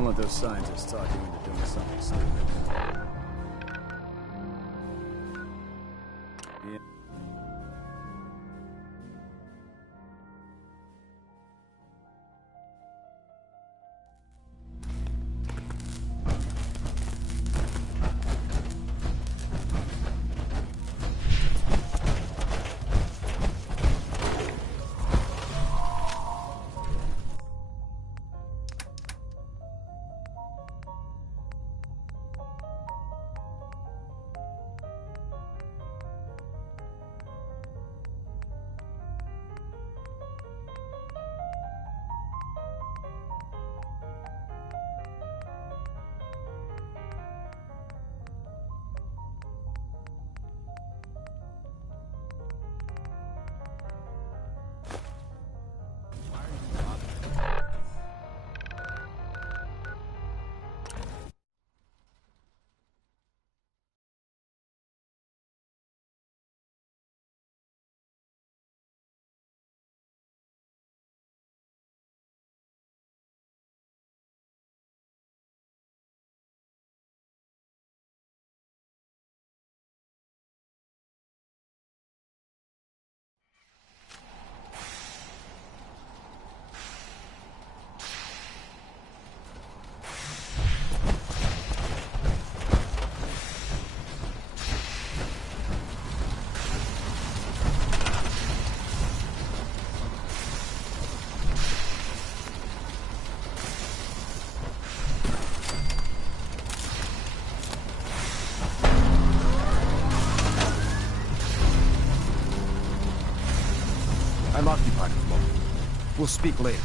Don't let those scientists talk you into doing something stupid. Yeah. I'm occupied at the moment. We'll speak later.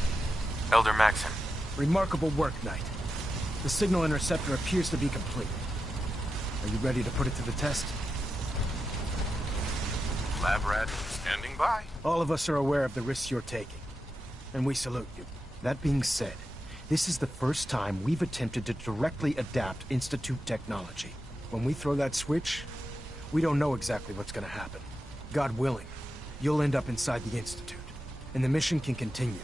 Elder Maxson. Remarkable work, Knight. The signal interceptor appears to be complete. Are you ready to put it to the test? Lab rat standing by. All of us are aware of the risks you're taking, and we salute you. That being said, this is the first time we've attempted to directly adapt Institute technology. When we throw that switch, we don't know exactly what's gonna happen. God willing, you'll end up inside the Institute, and the mission can continue.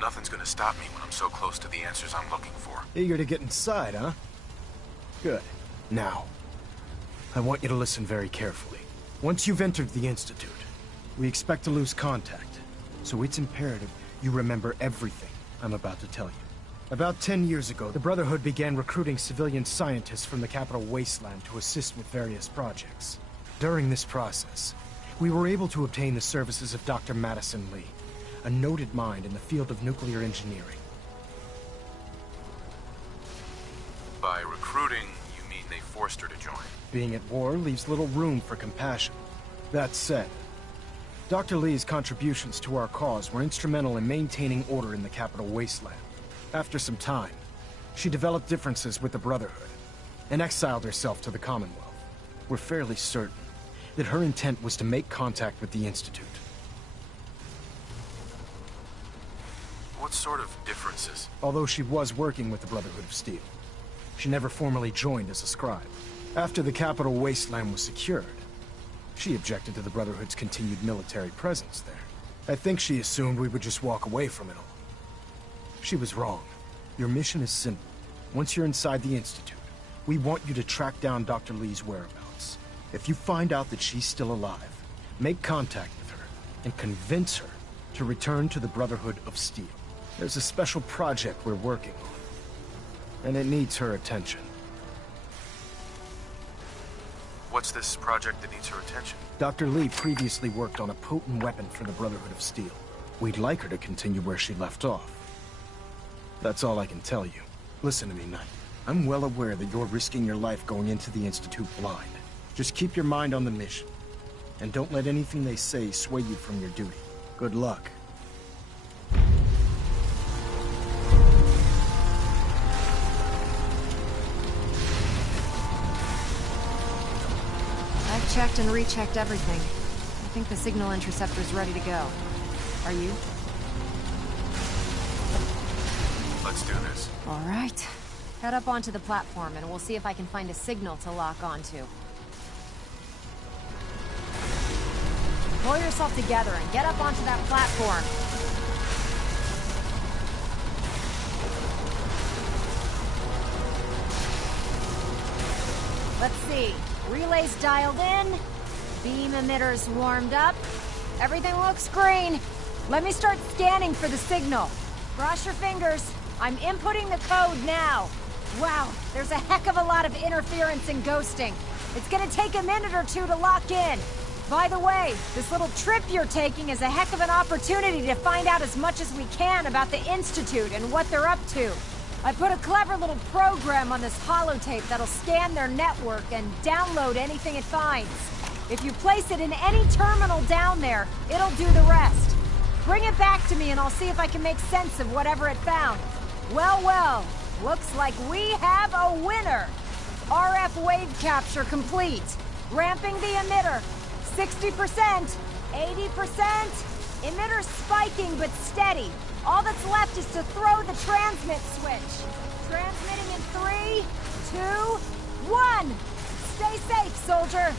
Nothing's gonna stop me when I'm so close to the answers I'm looking for. Eager to get inside, huh? Good. Now, I want you to listen very carefully. Once you've entered the Institute, we expect to lose contact, so it's imperative you remember everything I'm about to tell you. About 10 years ago, the Brotherhood began recruiting civilian scientists from the capital wasteland to assist with various projects. During this process, we were able to obtain the services of Dr. Madison Li, a noted mind in the field of nuclear engineering. By recruiting, you mean they forced her to join? Being at war leaves little room for compassion. That said, Dr. Li's contributions to our cause were instrumental in maintaining order in the capital wasteland. After some time, she developed differences with the Brotherhood and exiled herself to the Commonwealth. We're fairly certain that her intent was to make contact with the Institute. What sort of differences? Although she was working with the Brotherhood of Steel, she never formally joined as a scribe. After the capital wasteland was secured, she objected to the Brotherhood's continued military presence there. I think she assumed we would just walk away from it all. She was wrong. Your mission is simple. Once you're inside the Institute, we want you to track down Dr. Li's whereabouts. If you find out that she's still alive, make contact with her and convince her to return to the Brotherhood of Steel. There's a special project we're working on, and it needs her attention. What's this project that needs her attention? Dr. Li previously worked on a potent weapon for the Brotherhood of Steel. We'd like her to continue where she left off. That's all I can tell you. Listen to me, Knight. I'm well aware that you're risking your life going into the Institute blind. Just keep your mind on the mission, and don't let anything they say sway you from your duty. Good luck. I've checked and rechecked everything. I think the signal interceptor's ready to go. Are you? Let's do this. All right. Head up onto the platform and we'll see if I can find a signal to lock onto. Pull yourself together and get up onto that platform. Let's see. Relays dialed in. Beam emitters warmed up. Everything looks green. Let me start scanning for the signal. Cross your fingers. I'm inputting the code now. Wow, there's a heck of a lot of interference and ghosting. It's gonna take a minute or two to lock in. By the way, this little trip you're taking is a heck of an opportunity to find out as much as we can about the Institute and what they're up to. I put a clever little program on this holotape that'll scan their network and download anything it finds. If you place it in any terminal down there, it'll do the rest. Bring it back to me and I'll see if I can make sense of whatever it found. Well, well, looks like we have a winner. RF wave capture complete. Ramping the emitter. 60%, 80%. Emitter spiking but steady. All that's left is to throw the transmit switch. Transmitting in 3, 2, 1. Stay safe, soldier.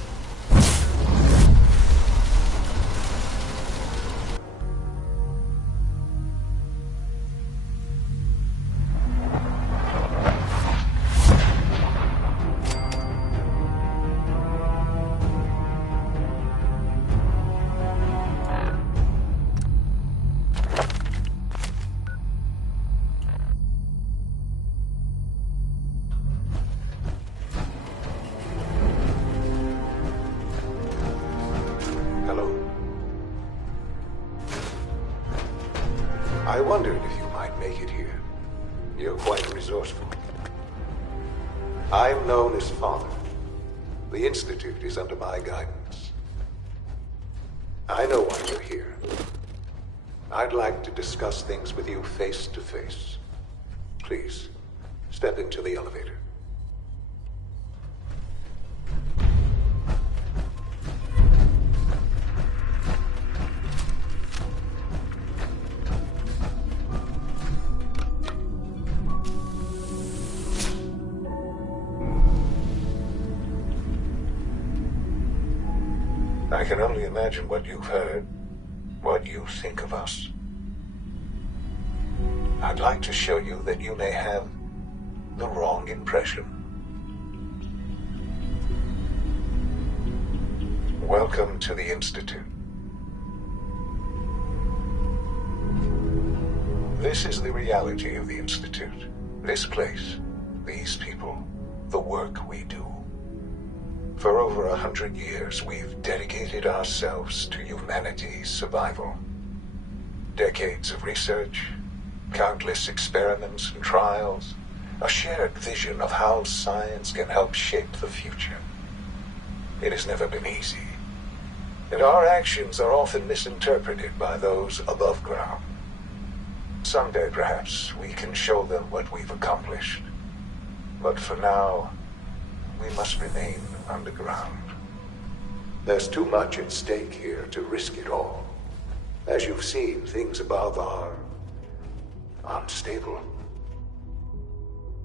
I wondered if you might make it here. You're quite resourceful. I'm known as Father. The Institute is under my guidance. I know why you're here. I'd like to discuss things with you face to face. Please, step into the elevator. I can only imagine what you've heard, what you think of us. I'd like to show you that you may have the wrong impression. Welcome to the Institute. This is the reality of the Institute. This place, these people, the work we do. For over 100 years, we've dedicated ourselves to humanity's survival. Decades of research, countless experiments and trials, a shared vision of how science can help shape the future. It has never been easy, and our actions are often misinterpreted by those above ground. Someday, perhaps, we can show them what we've accomplished. But for now, we must remain underground. There's too much at stake here to risk it all. As you've seen, things above are unstable.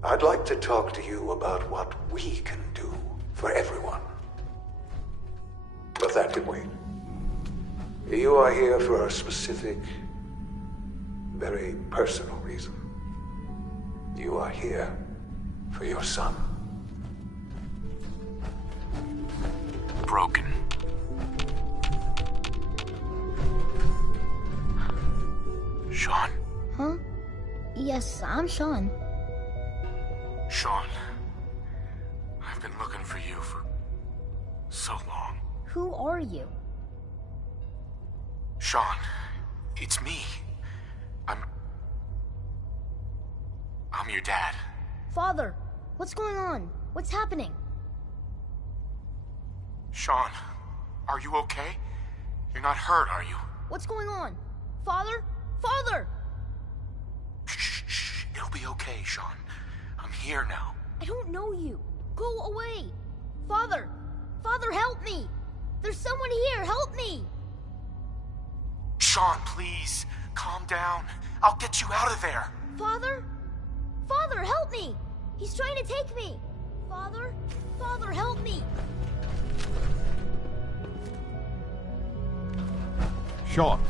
I'd like to talk to you about what we can do for everyone. But that can wait. You are here for a specific, very personal reason. You are here for your son. Broken. Sean? Huh? Yes, I'm Sean. Sean, I've been looking for you for so long. Who are you? Sean, it's me. I'm your dad. Father, what's going on? What's happening? Sean, are you okay? You're not hurt, are you? What's going on? Father? Father! Shh. It'll be okay, Sean. I'm here now. I don't know you. Go away. Father! Father, help me! There's someone here, help me! Sean, please, calm down. I'll get you out of there. Father? Father, help me! He's trying to take me! Father? Father, help me! Sean.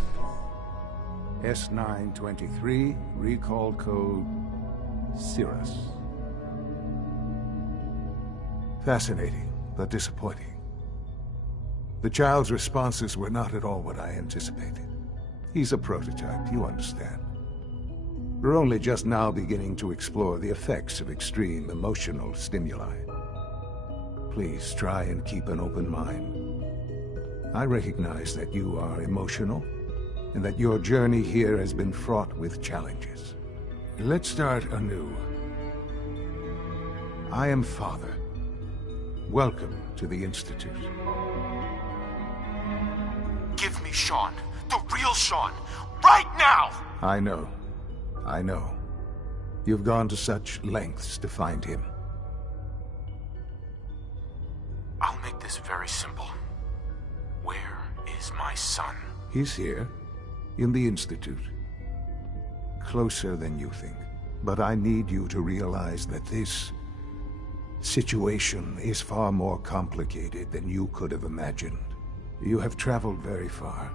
S923, recall code Cirrus. Fascinating, but disappointing. The child's responses were not at all what I anticipated. He's a prototype, you understand. We're only just now beginning to explore the effects of extreme emotional stimuli. Please try and keep an open mind. I recognize that you are emotional, and that your journey here has been fraught with challenges. Let's start anew. I am Father. Welcome to the Institute. Give me Sean. The real Sean. Right now! I know. I know. You've gone to such lengths to find him. I'll make this very simple. Where is my son? He's here, in the Institute. Closer than you think. But I need you to realize that this situation is far more complicated than you could have imagined. You have traveled very far,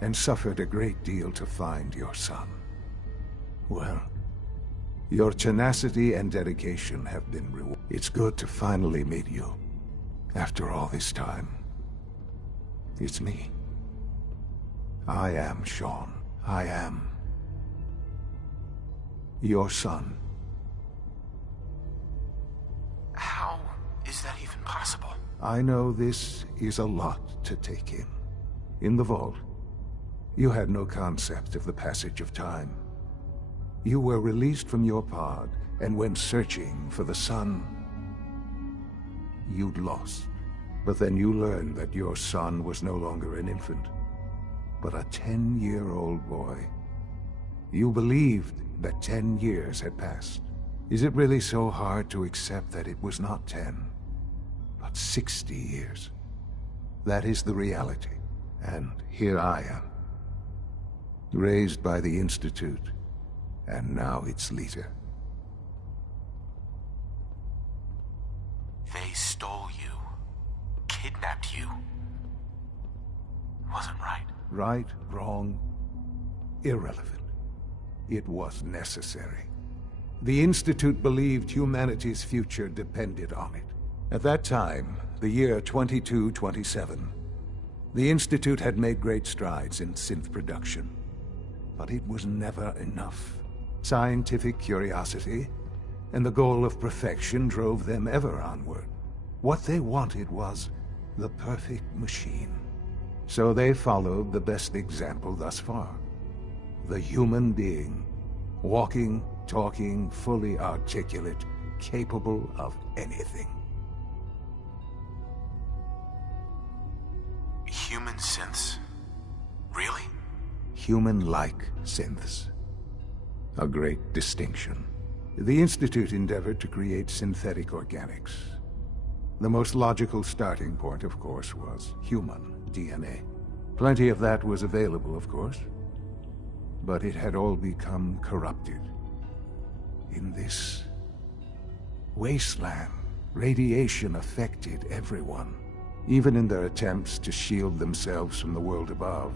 and suffered a great deal to find your son. Well, your tenacity and dedication have been rewarded. It's good to finally meet you, after all this time. It's me. I am Sean. I am your son. How is that even possible? I know this is a lot to take in. In the vault, you had no concept of the passage of time. You were released from your pod, and went searching for the son you'd lost. But then you learned that your son was no longer an infant, but a 10-year-old boy. You believed that 10 years had passed. Is it really so hard to accept that it was not 10, but 60 years? That is the reality. And here I am, raised by the Institute, and now its leader. They stole you. Kidnapped you. Wasn't right. Right, wrong, irrelevant. It was necessary. The Institute believed humanity's future depended on it. At that time, the year 2227, the Institute had made great strides in synth production. But it was never enough. Scientific curiosity and the goal of perfection drove them ever onward. What they wanted was the perfect machine. So they followed the best example thus far. The human being, walking, talking, fully articulate, capable of anything. Human synths? Really? Human-like synths. A great distinction. The Institute endeavored to create synthetic organics. The most logical starting point, of course, was human DNA. Plenty of that was available, of course. But it had all become corrupted. In this wasteland, radiation affected everyone. Even in their attempts to shield themselves from the world above,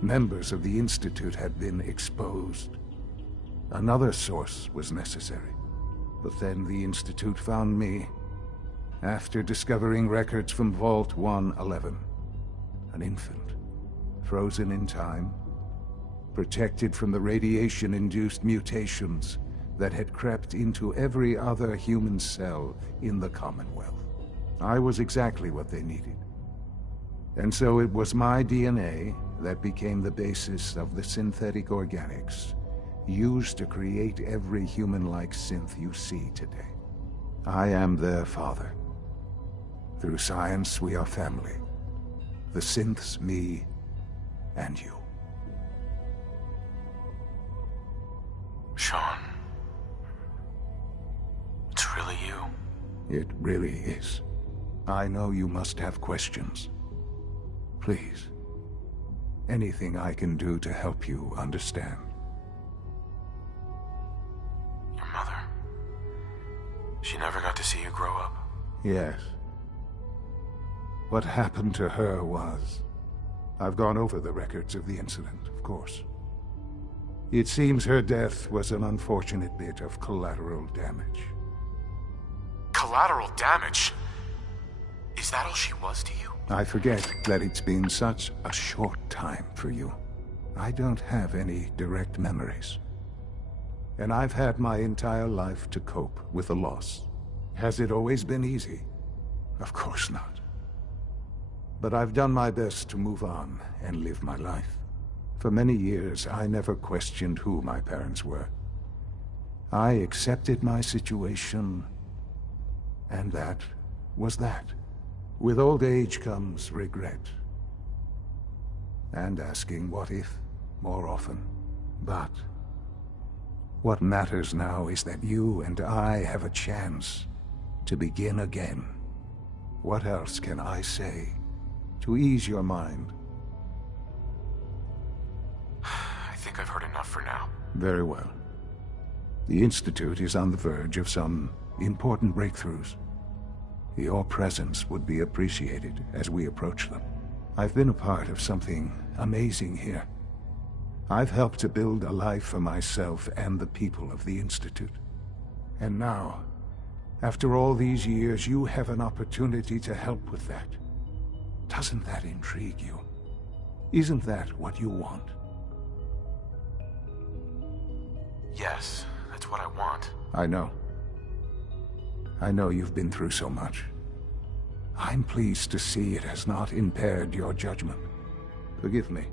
members of the Institute had been exposed. Another source was necessary. But then the Institute found me, after discovering records from Vault 111. An infant, frozen in time, protected from the radiation-induced mutations that had crept into every other human cell in the Commonwealth. I was exactly what they needed. And so it was my DNA that became the basis of the synthetic organics used to create every human-like synth you see today. I am their father. Through science, we are family. The synths, me, and you. Sean. It's really you. It really is. I know you must have questions. Please. Anything I can do to help you understand. Your mother. She never got to see you grow up. Yes. What happened to her was... I've gone over the records of the incident, of course. It seems her death was an unfortunate bit of collateral damage. Collateral damage? that all she was to you? I forget that it's been such a short time for you. I don't have any direct memories. And I've had my entire life to cope with the loss. Has it always been easy? Of course not. But I've done my best to move on and live my life. For many years, I never questioned who my parents were. I accepted my situation, and that was that. With old age comes regret. And asking what if more often. But what matters now is that you and I have a chance to begin again. What else can I say to ease your mind? I think I've heard enough for now. Very well. The Institute is on the verge of some important breakthroughs. Your presence would be appreciated as we approach them. I've been a part of something amazing here. I've helped to build a life for myself and the people of the Institute. And now, after all these years, you have an opportunity to help with that. Doesn't that intrigue you? Isn't that what you want? Yes, that's what I want. I know. I know you've been through so much. I'm pleased to see it has not impaired your judgment. Forgive me.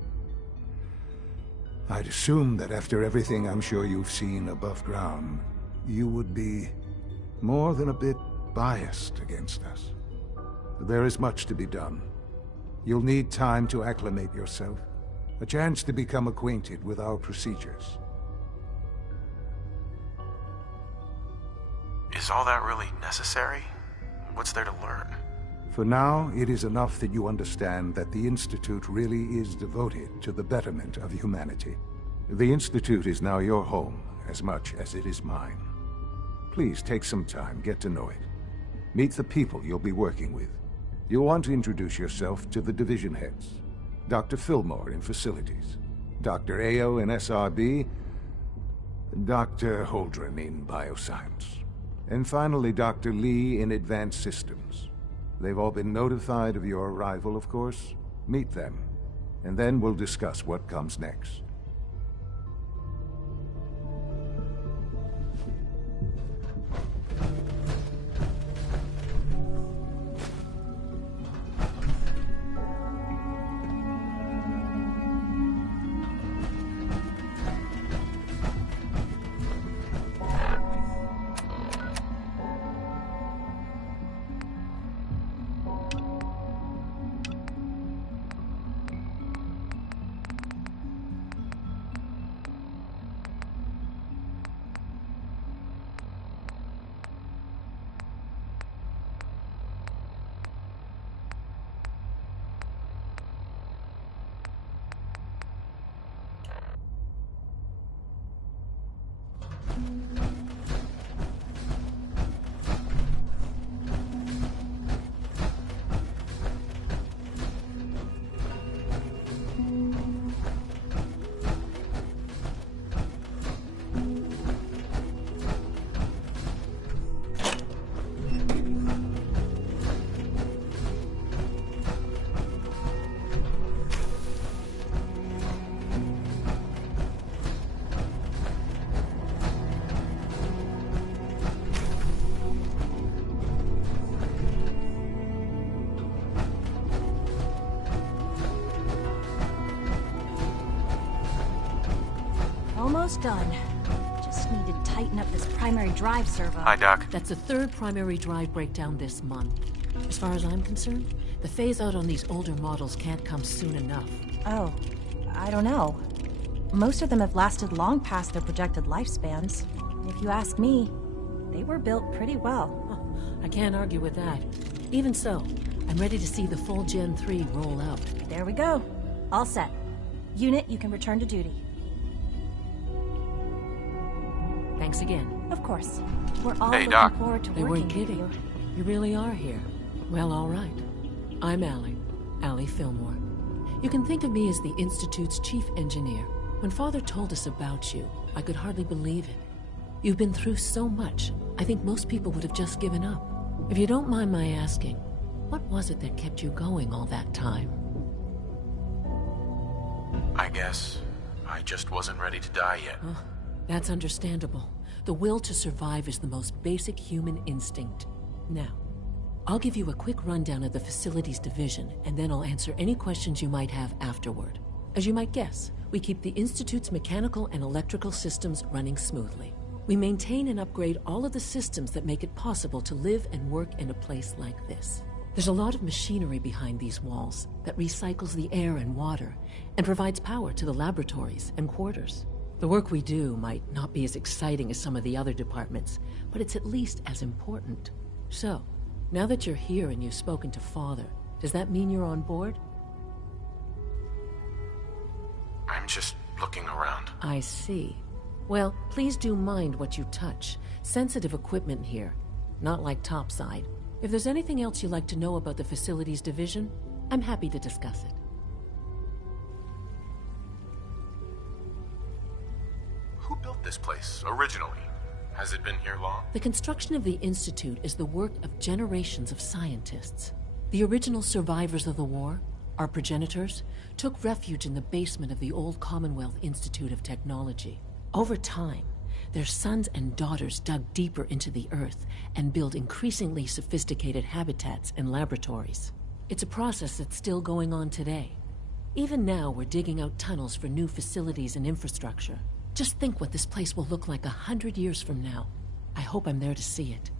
I'd assumed that after everything I'm sure you've seen above ground, you would be more than a bit biased against us. There is much to be done. You'll need time to acclimate yourself, a chance to become acquainted with our procedures. Is all that really necessary? What's there to learn? For now, it is enough that you understand that the Institute really is devoted to the betterment of humanity. The Institute is now your home, as much as it is mine. Please take some time, get to know it. Meet the people you'll be working with. You'll want to introduce yourself to the division heads. Dr. Fillmore in Facilities, Dr. Ao in SRB, Dr. Holdren in Bioscience, and finally Dr. Lee in Advanced Systems. They've all been notified of your arrival, of course. Meet them, and then we'll discuss what comes next. Almost done. Just need to tighten up this primary drive servo. Hi, Doc. That's the third primary drive breakdown this month. As far as I'm concerned, the phase-out on these older models can't come soon enough. Oh, I don't know. Most of them have lasted long past their projected lifespans. If you ask me, they were built pretty well. I can't argue with that. Even so, I'm ready to see the full Gen 3 roll out. There we go. All set. Unit, you can return to duty. Thanks again. Of course. We're all Hey, looking Doc. forward to They working weren't with kidding. you. You really are here. Well, all right. I'm Allie Fillmore. You can think of me as the Institute's chief engineer. When Father told us about you, I could hardly believe it. You've been through so much, I think most people would have just given up. If you don't mind my asking, What was it that kept you going all that time? I guess I just wasn't ready to die yet. Oh, that's understandable. The will to survive is the most basic human instinct. Now, I'll give you a quick rundown of the facilities division, and then I'll answer any questions you might have afterward. As you might guess, we keep the Institute's mechanical and electrical systems running smoothly. We maintain and upgrade all of the systems that make it possible to live and work in a place like this. There's a lot of machinery behind these walls that recycles the air and water and provides power to the laboratories and quarters. The work we do might not be as exciting as some of the other departments, but it's at least as important. So, now that you're here and you've spoken to Father, does that mean you're on board? I'm just looking around. I see. Well, please do mind what you touch. Sensitive equipment here, not like topside. If there's anything else you'd like to know about the facilities division, I'm happy to discuss it. Who built this place originally? Has it been here long? The construction of the Institute is the work of generations of scientists. The original survivors of the war, our progenitors, took refuge in the basement of the old Commonwealth Institute of Technology. Over time, their sons and daughters dug deeper into the earth and built increasingly sophisticated habitats and laboratories. It's a process that's still going on today. Even now, we're digging out tunnels for new facilities and infrastructure. Just think what this place will look like 100 years from now. I hope I'm there to see it.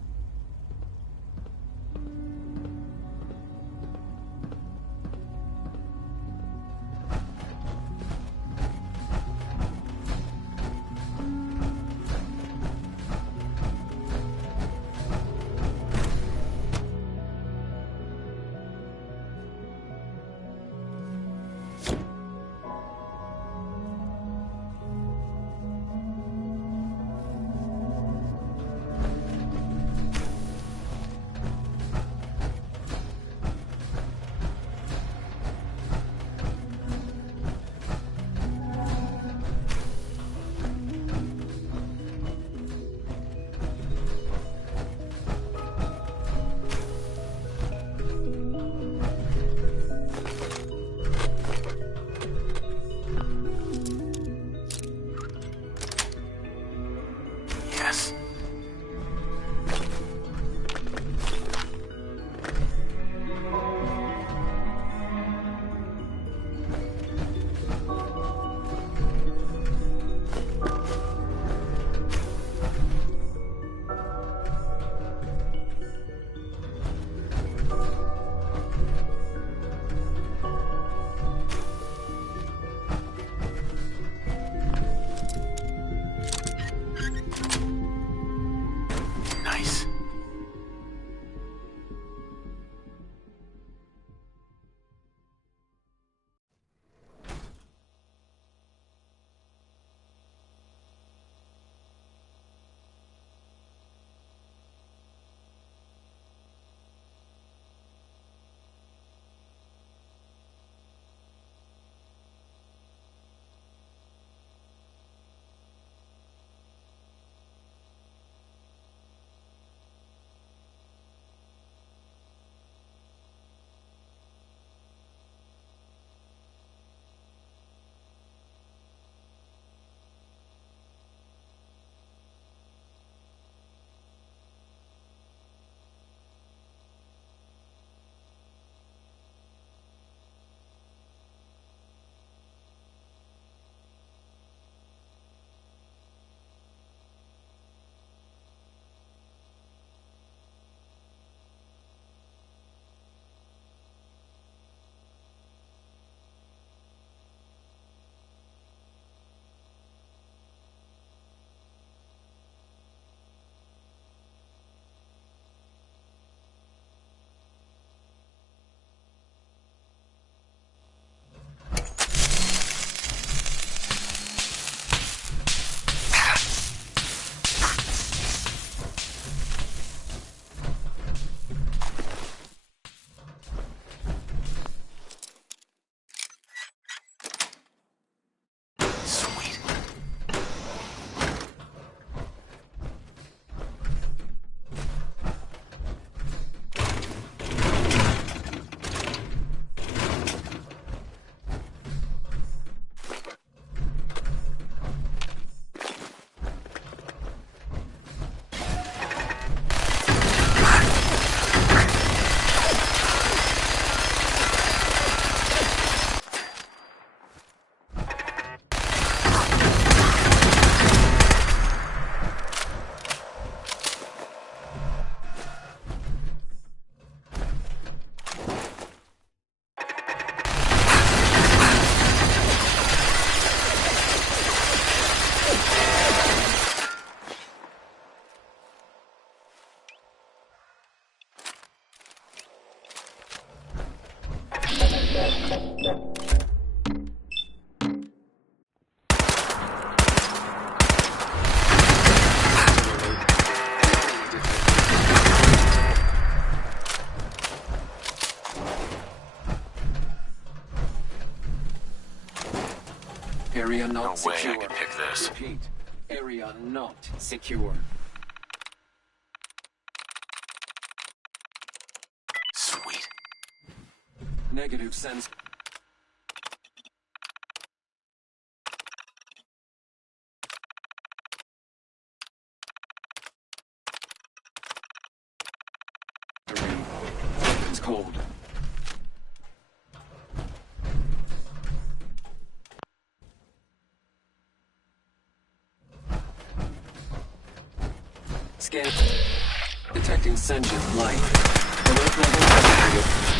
Area not No way secure. I can pick this. Repeat. Area not secure. Sweet. Negative sense. It's cold. Scan. Detecting sentient life. Alert level activated.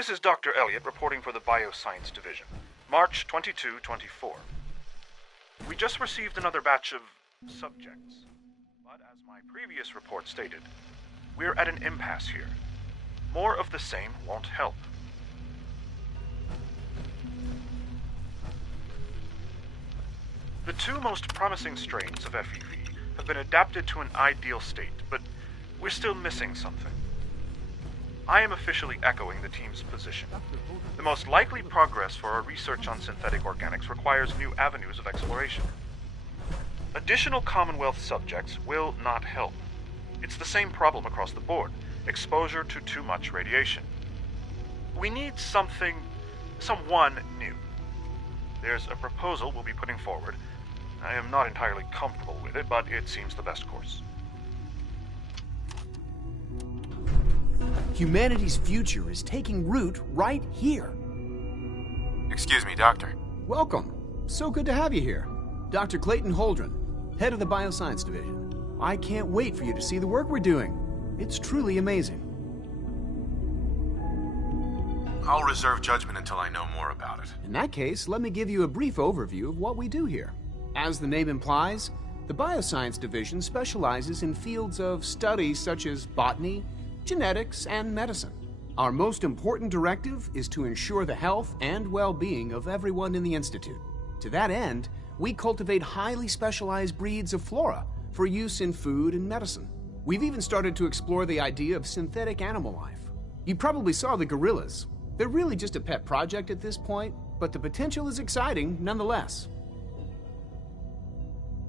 This is Dr. Elliot reporting for the Bioscience Division. March 22-24. We just received another batch of subjects. But as my previous report stated, we're at an impasse here. More of the same won't help. The two most promising strains of FEV have been adapted to an ideal state, but we're still missing something. I am officially echoing the team's position. The most likely progress for our research on synthetic organics requires new avenues of exploration. Additional Commonwealth subjects will not help. It's the same problem across the board: exposure to too much radiation. We need someone new. There's a proposal we'll be putting forward. I am not entirely comfortable with it, but it seems the best course. Humanity's future is taking root right here. Excuse me, Doctor. Welcome. So good to have you here. Dr. Clayton Holdren, head of the Bioscience Division. I can't wait for you to see the work we're doing. It's truly amazing. I'll reserve judgment until I know more about it. In that case, let me give you a brief overview of what we do here. As the name implies, the Bioscience Division specializes in fields of study such as botany, genetics, and medicine. Our most important directive is to ensure the health and well-being of everyone in the Institute. To that end, we cultivate highly specialized breeds of flora for use in food and medicine. We've even started to explore the idea of synthetic animal life. You probably saw the gorillas. They're really just a pet project at this point, but the potential is exciting nonetheless.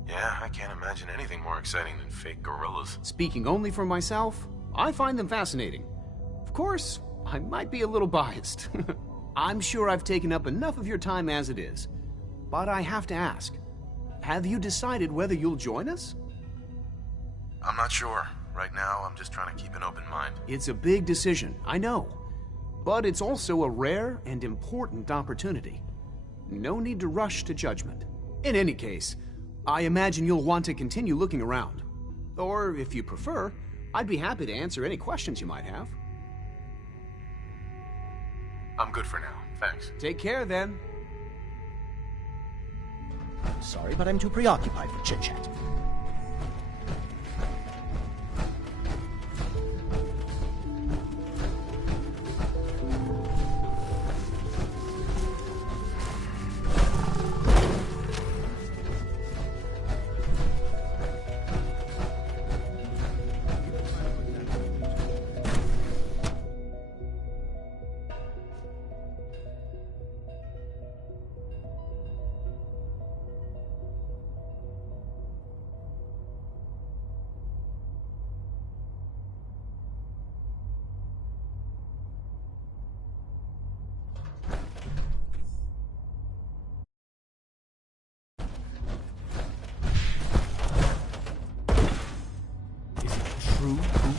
Yeah, I can't imagine anything more exciting than fake gorillas. Speaking only for myself, I find them fascinating. Of course, I might be a little biased. I'm sure I've taken up enough of your time as it is. But I have to ask, have you decided whether you'll join us? I'm not sure. Right now, I'm just trying to keep an open mind. It's a big decision, I know. But it's also a rare and important opportunity. No need to rush to judgment. In any case, I imagine you'll want to continue looking around. Or, if you prefer, I'd be happy to answer any questions you might have. I'm good for now, thanks. Take care, then. Sorry, but I'm too preoccupied for chit-chat.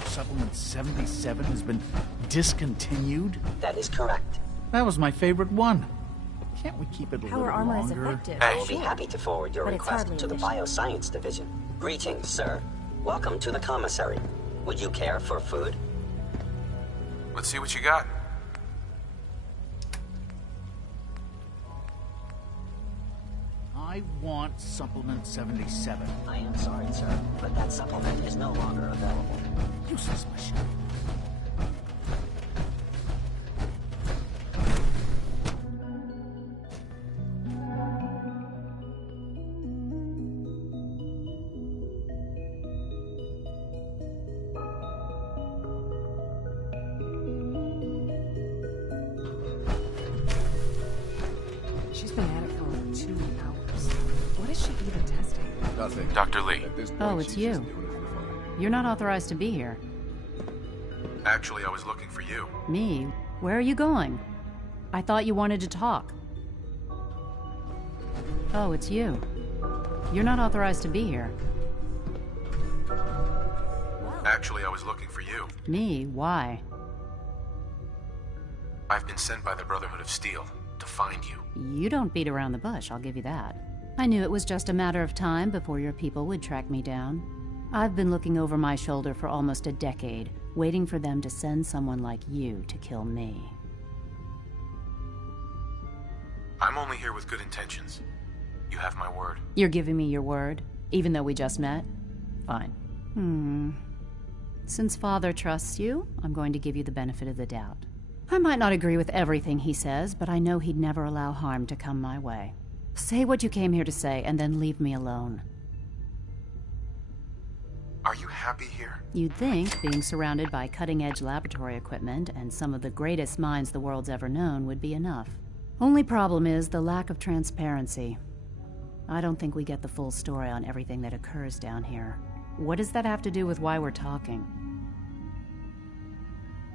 Supplement 77 has been discontinued? That is correct. That was my favorite one. Can't we keep it a Power little armor longer? is effective. I will be happy to forward your But it's request hardly to the efficient. Bioscience Division. Greetings, sir. Welcome to the commissary. Would you care for food? Let's see what you got. I want supplement 77. I am sorry, sir, but that supplement is no longer available. Useless machine. She's been at it for over 2 hours. What is she even testing? Nothing. Dr. Lee. Oh, it's you. You're not authorized to be here. Actually, I was looking for you. Me? Where are you going? I thought you wanted to talk. Oh, it's you. You're not authorized to be here. Actually, I was looking for you. Me? Why? I've been sent by the Brotherhood of Steel to find you. You don't beat around the bush, I'll give you that. I knew it was just a matter of time before your people would track me down. I've been looking over my shoulder for almost a decade, waiting for them to send someone like you to kill me. I'm only here with good intentions. You have my word. You're giving me your word, even though we just met? Fine. Since Father trusts you, I'm going to give you the benefit of the doubt. I might not agree with everything he says, but I know he'd never allow harm to come my way. Say what you came here to say, and then leave me alone. Are you happy here? You'd think being surrounded by cutting-edge laboratory equipment and some of the greatest minds the world's ever known would be enough. Only problem is the lack of transparency. I don't think we get the full story on everything that occurs down here. What does that have to do with why we're talking?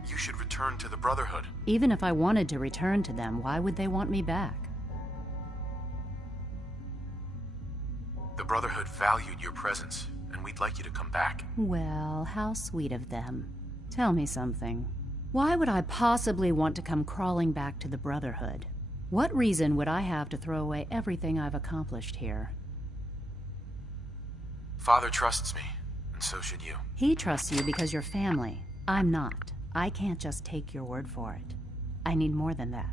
You should return to the Brotherhood. Even if I wanted to return to them, why would they want me back? The Brotherhood valued your presence, and we'd like you to come back. Well, how sweet of them. Tell me something. Why would I possibly want to come crawling back to the Brotherhood? What reason would I have to throw away everything I've accomplished here? Father trusts me, and so should you. He trusts you because you're family. I'm not. I can't just take your word for it. I need more than that.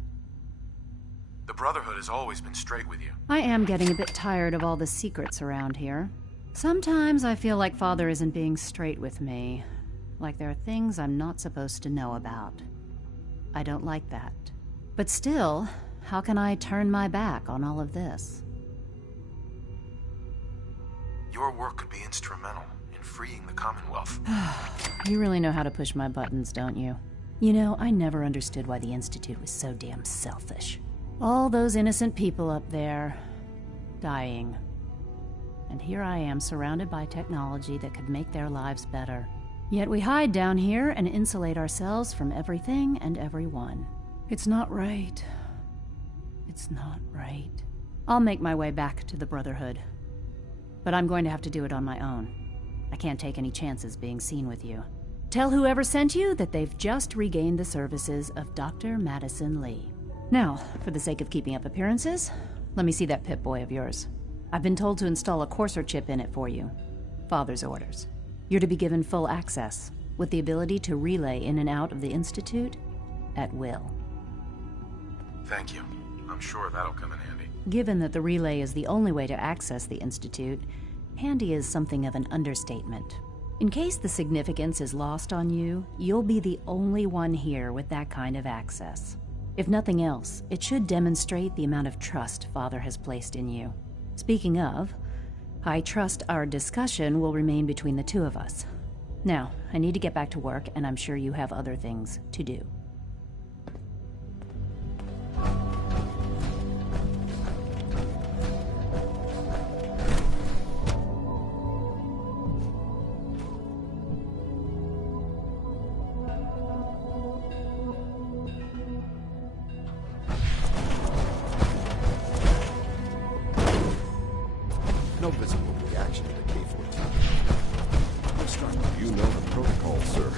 The Brotherhood has always been straight with you. I am getting a bit tired of all the secrets around here. Sometimes I feel like Father isn't being straight with me. Like there are things I'm not supposed to know about. I don't like that. But still, how can I turn my back on all of this? Your work could be instrumental in freeing the Commonwealth. You really know how to push my buttons, don't you? You know, I never understood why the Institute was so damn selfish. All those innocent people up there, dying. And here I am, surrounded by technology that could make their lives better. Yet we hide down here and insulate ourselves from everything and everyone. It's not right. It's not right. I'll make my way back to the Brotherhood. But I'm going to have to do it on my own. I can't take any chances being seen with you. Tell whoever sent you that they've just regained the services of Dr. Madison Lee. Now, for the sake of keeping up appearances, let me see that Pip-Boy of yours. I've been told to install a Courser chip in it for you. Father's orders. You're to be given full access, with the ability to relay in and out of the Institute at will. Thank you. I'm sure that'll come in handy. Given that the relay is the only way to access the Institute, handy is something of an understatement. In case the significance is lost on you, you'll be the only one here with that kind of access. If nothing else, it should demonstrate the amount of trust Father has placed in you. Speaking of, I trust our discussion will remain between the two of us. Now, I need to get back to work, and I'm sure you have other things to do. No visible reaction to the K-14. You know the protocol, sir.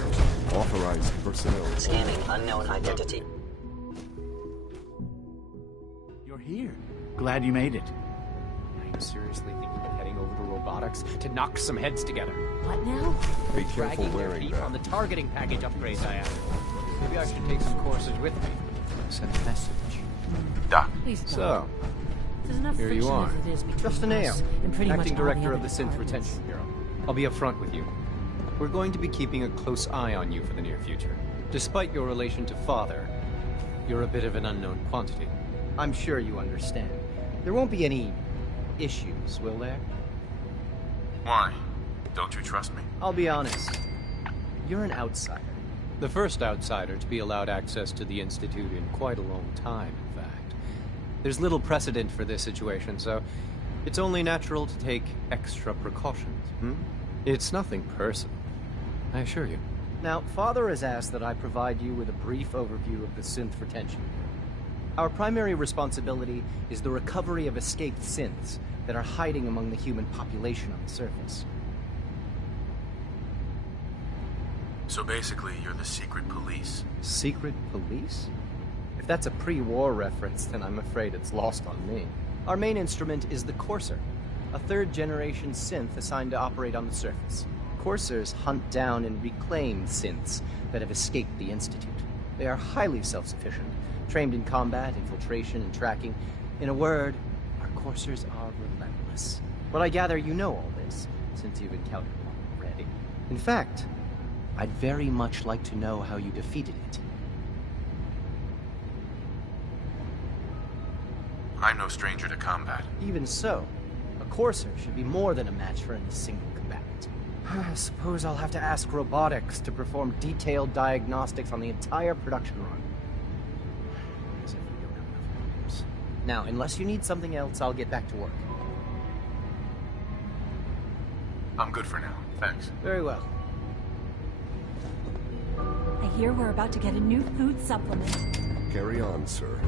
Authorized personnel. Scanning unknown identity. You're here. Glad you made it. Are you seriously thinking of heading over to robotics to knock some heads together? What now? Be careful Dragging their wearing feet that. on the targeting package upgrades I added. Maybe I should take some courses with me. Send a message. Doc. Please don't. So, There's enough here you friction are. as it is between Justin us Ayo, and pretty much acting all director the of the other Synth departments. Retention Bureau. I'll be upfront with you. We're going to be keeping a close eye on you for the near future. Despite your relation to Father, you're a bit of an unknown quantity. I'm sure you understand. There won't be any issues, will there? Why? Don't you trust me? I'll be honest. You're an outsider. The first outsider to be allowed access to the Institute in quite a long time, in fact. There's little precedent for this situation, so it's only natural to take extra precautions. It's nothing personal, I assure you. Now, Father has asked that I provide you with a brief overview of the Synth Retention Bureau. Our primary responsibility is the recovery of escaped synths that are hiding among the human population on the surface. So basically, you're the secret police. Secret police? If that's a pre-war reference, then I'm afraid it's lost on me. Our main instrument is the Courser, a third-generation synth assigned to operate on the surface. Coursers hunt down and reclaim synths that have escaped the Institute. They are highly self-sufficient, trained in combat, infiltration, and tracking, In a word, our coursers are relentless. But I gather you know all this, since you've encountered one already. In fact, I'd very much like to know how you defeated it. I'm no stranger to combat. Even so, a courser should be more than a match for any single combatant. I suppose I'll have to ask robotics to perform detailed diagnostics on the entire production run. As if we don't have enough problems. Now, unless you need something else, I'll get back to work. I'm good for now, thanks. Very well. I hear we're about to get a new food supplement. Carry on, sir.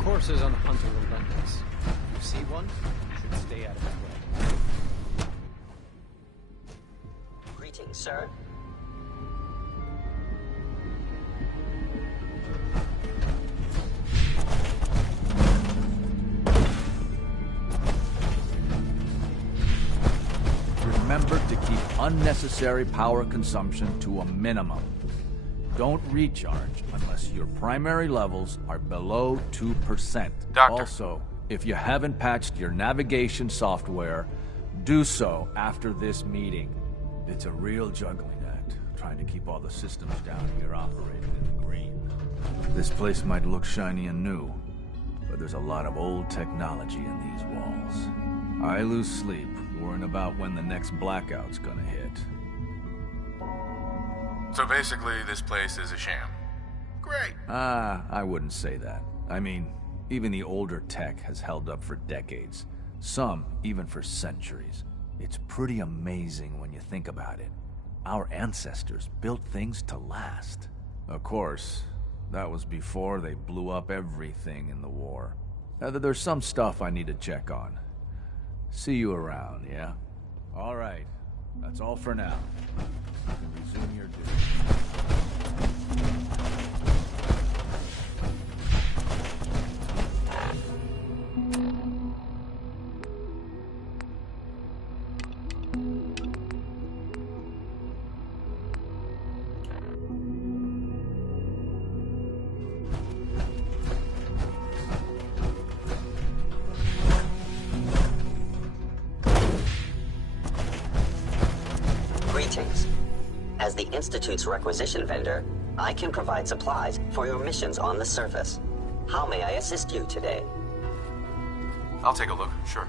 Coursers on the hunt are relentless. If you see one, you should stay out of his way. Greetings, sir. Remember to keep unnecessary power consumption to a minimum. Don't recharge unless your primary levels are below 2%. Doctor. Also, if you haven't patched your navigation software, do so after this meeting. It's a real juggling act, trying to keep all the systems down here operating in the green. This place might look shiny and new, but there's a lot of old technology in these walls. I lose sleep worrying about when the next blackout's gonna hit. So basically, this place is a sham. Great. I wouldn't say that. I mean, even the older tech has held up for decades. Some, even for centuries. It's pretty amazing when you think about it. Our ancestors built things to last. Of course, that was before they blew up everything in the war. There's some stuff I need to check on. See you around, yeah? All right. That's all for now. You can resume your duty. Greetings. As the Institute's requisition vendor, I can provide supplies for your missions on the surface. How may I assist you today? I'll take a look, sure.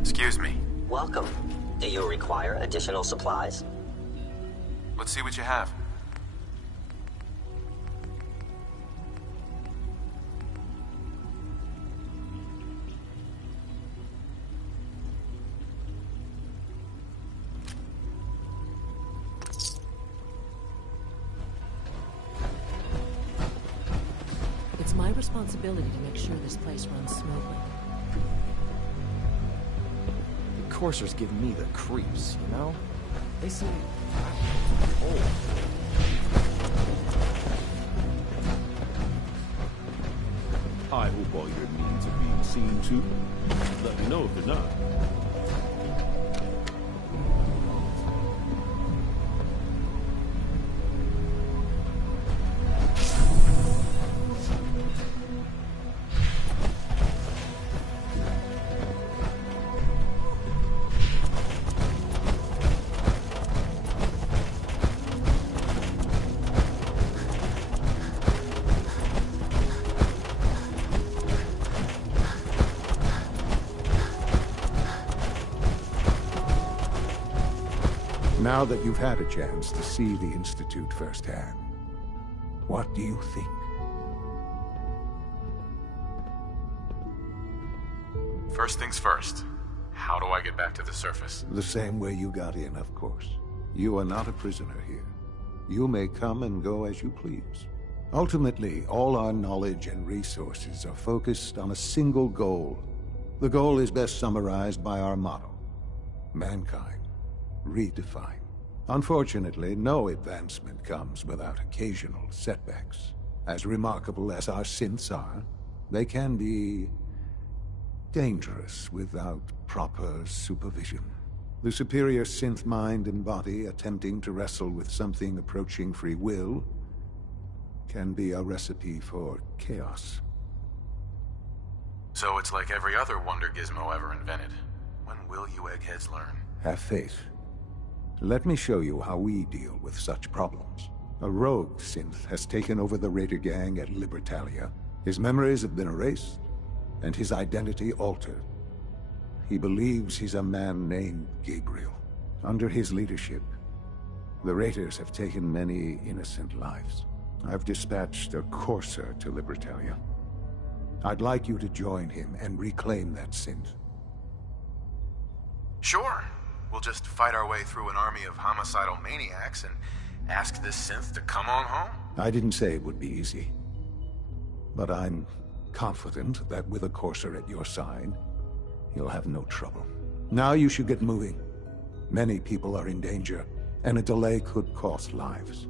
Excuse me. Welcome. Do you require additional supplies? Let's see what you have. It's my responsibility to make sure this place runs smoothly. The coursers give me the creeps, you know? They seem old. I hope all your needs are being seen to. Let me know if they're not. Now that you've had a chance to see the Institute firsthand, what do you think? First things first. How do I get back to the surface? The same way you got in, of course. You are not a prisoner here. you may come and go as you please. Ultimately, all our knowledge and resources are focused on a single goal. The goal is best summarized by our motto: mankind, redefined. Unfortunately, no advancement comes without occasional setbacks. As remarkable as our synths are, they can be dangerous without proper supervision. The superior synth mind and body attempting to wrestle with something approaching free will can be a recipe for chaos. So it's like every other wonder gizmo ever invented. When will you eggheads learn? Have faith. Let me show you how we deal with such problems. A rogue synth has taken over the Raider gang at Libertalia. His memories have been erased, and his identity altered. He believes he's a man named Gabriel. Under his leadership, the Raiders have taken many innocent lives. I've dispatched a Courser to Libertalia. I'd like you to join him and reclaim that synth. Sure. We'll just fight our way through an army of homicidal maniacs and ask this synth to come on home. I didn't say it would be easy. But I'm confident that with a Courser at your side, you'll have no trouble. Now you should get moving. Many people are in danger, and a delay could cost lives.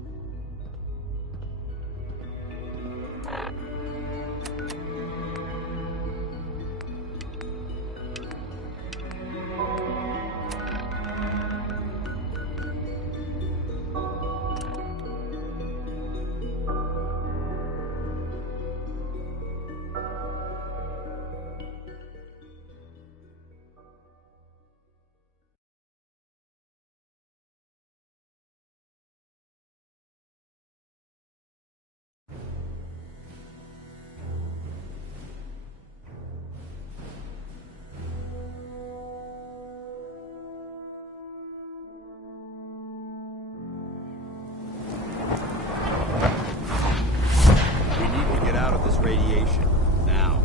Radiation. Now.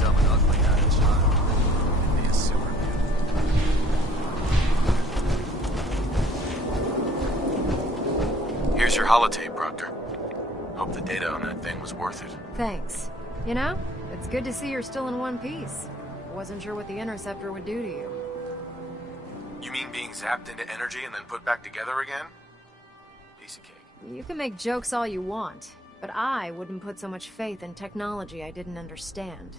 Dumb and ugly at it, John. Be a Superman. Here's your holotape, Proctor. Hope the data on that thing was worth it. Thanks. You know, it's good to see you're still in one piece. Wasn't sure what the Interceptor would do to you. You mean being zapped into energy and then put back together again? Piece of cake. You can make jokes all you want, but I wouldn't put so much faith in technology I didn't understand.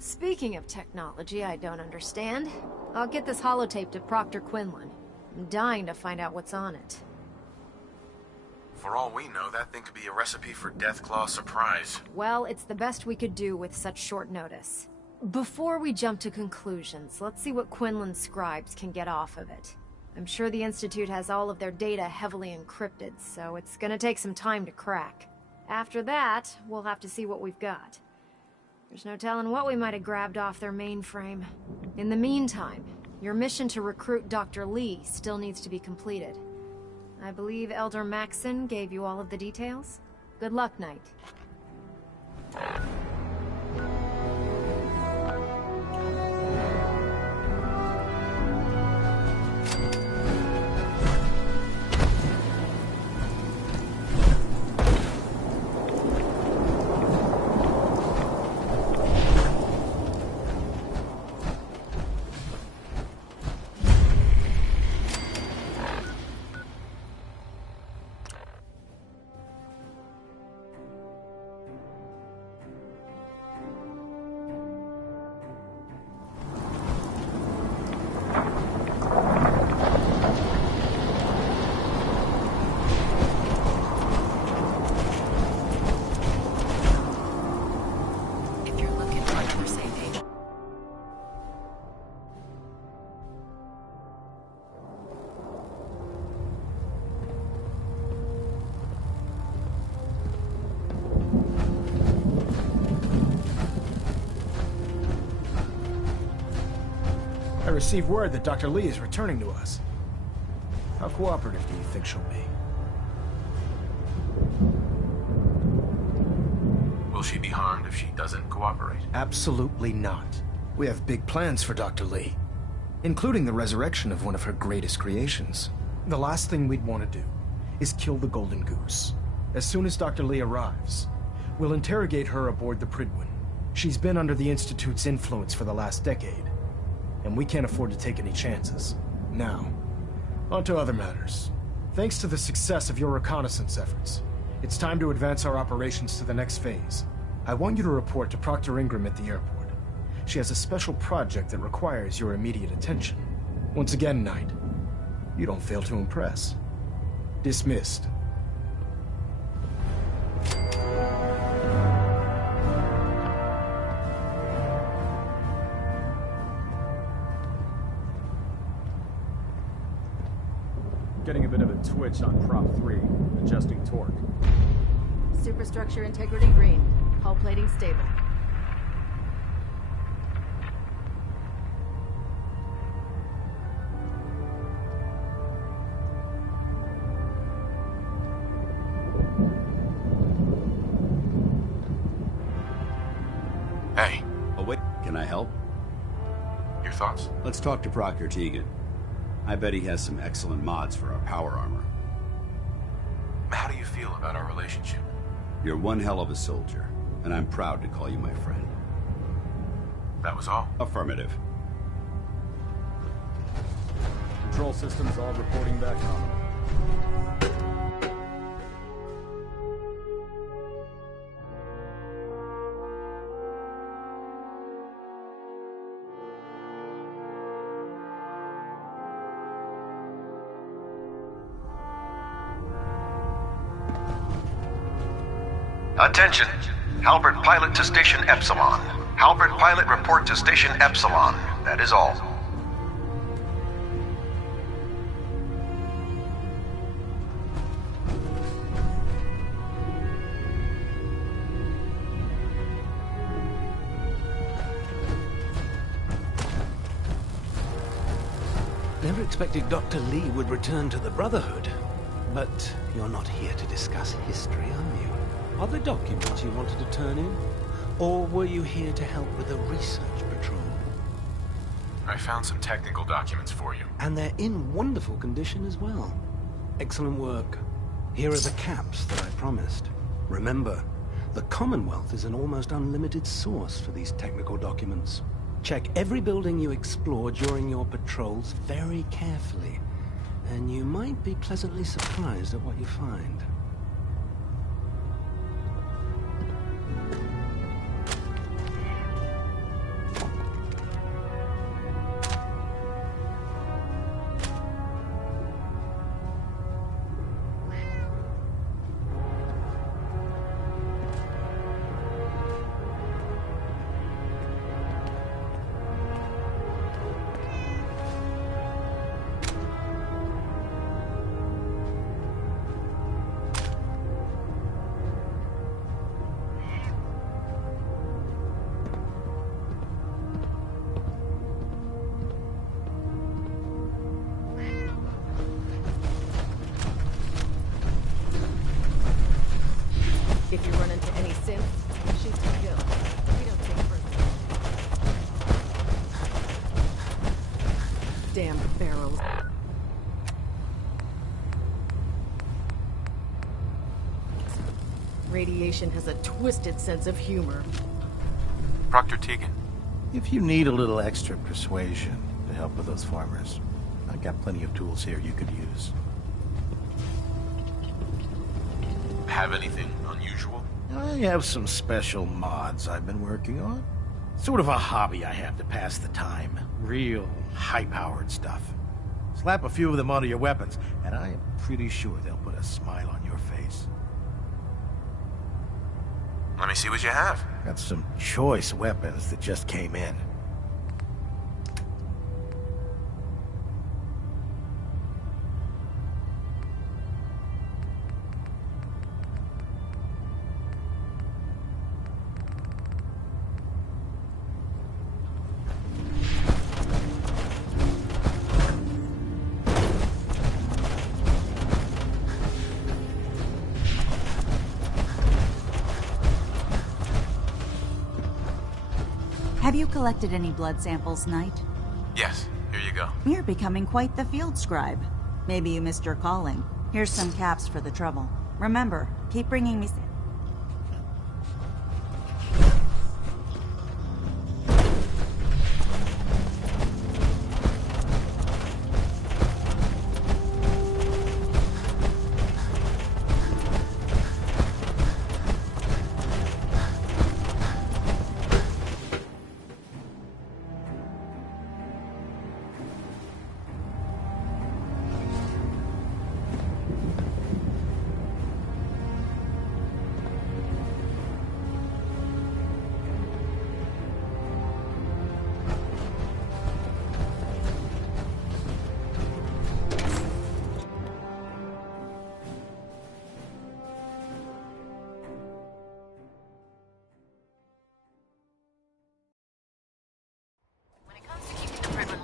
Speaking of technology I don't understand, I'll get this holotape to Proctor Quinlan. I'm dying to find out what's on it. For all we know, that thing could be a recipe for Deathclaw surprise. Well, it's the best we could do with such short notice. Before we jump to conclusions, let's see what Quinlan's scribes can get off of it. I'm sure the Institute has all of their data heavily encrypted, so it's gonna take some time to crack. After that, we'll have to see what we've got. There's no telling what we might have grabbed off their mainframe. In the meantime, your mission to recruit Dr. Lee still needs to be completed. I believe Elder Maxson gave you all of the details? Good luck, Knight. I received word that Dr. Lee is returning to us. How cooperative do you think she'll be? Will she be harmed if she doesn't cooperate? Absolutely not. We have big plans for Dr. Lee. including the resurrection of one of her greatest creations. The last thing we'd want to do is kill the Golden Goose. As soon as Dr. Lee arrives, we'll interrogate her aboard the Prydwen. She's been under the Institute's influence for the last decade, and we can't afford to take any chances. Now, on to other matters. Thanks to the success of your reconnaissance efforts, it's time to advance our operations to the next phase. I want you to report to Proctor Ingram at the airport. She has a special project that requires your immediate attention. Once again, Knight, you don't fail to impress. Dismissed. Getting a bit of a twitch on prop 3, adjusting torque. Superstructure integrity green. Hull plating stable. Hey. Oh, wait. Can I help? Your thoughts? Let's talk to Proctor Tegan. I bet he has some excellent mods for our power armor. How do you feel about our relationship? You're one hell of a soldier, and I'm proud to call you my friend. That was all? Affirmative. Control systems all reporting back nominal. Attention! Halbert pilot to Station Epsilon. Halbert pilot report to Station Epsilon. That is all. Never expected Dr. Lee would return to the Brotherhood. But you're not here to discuss history, are you? Are there documents you wanted to turn in? Or were you here to help with a research patrol? I found some technical documents for you. And they're in wonderful condition as well. Excellent work. Here are the caps that I promised. Remember, the Commonwealth is an almost unlimited source for these technical documents. Check every building you explore during your patrols very carefully, and you might be pleasantly surprised at what you find. If you run into any synths, shoot to kill. We don't take prisoners. Damn barrels. Radiation has a twisted sense of humor. Proctor Tegan. If you need a little extra persuasion to help with those farmers, I've got plenty of tools here you could use. Have anything unusual? I have some special mods I've been working on. Sort of a hobby I have to pass the time. Real high-powered stuff. Slap a few of them onto your weapons, and I am pretty sure they'll put a smile on your face. Let me see what you have. Got some choice weapons that just came in. Have you collected any blood samples, Knight? Yes, here you go. You're becoming quite the field scribe. Maybe you missed your calling. Here's some caps for the trouble. Remember, keep bringing me...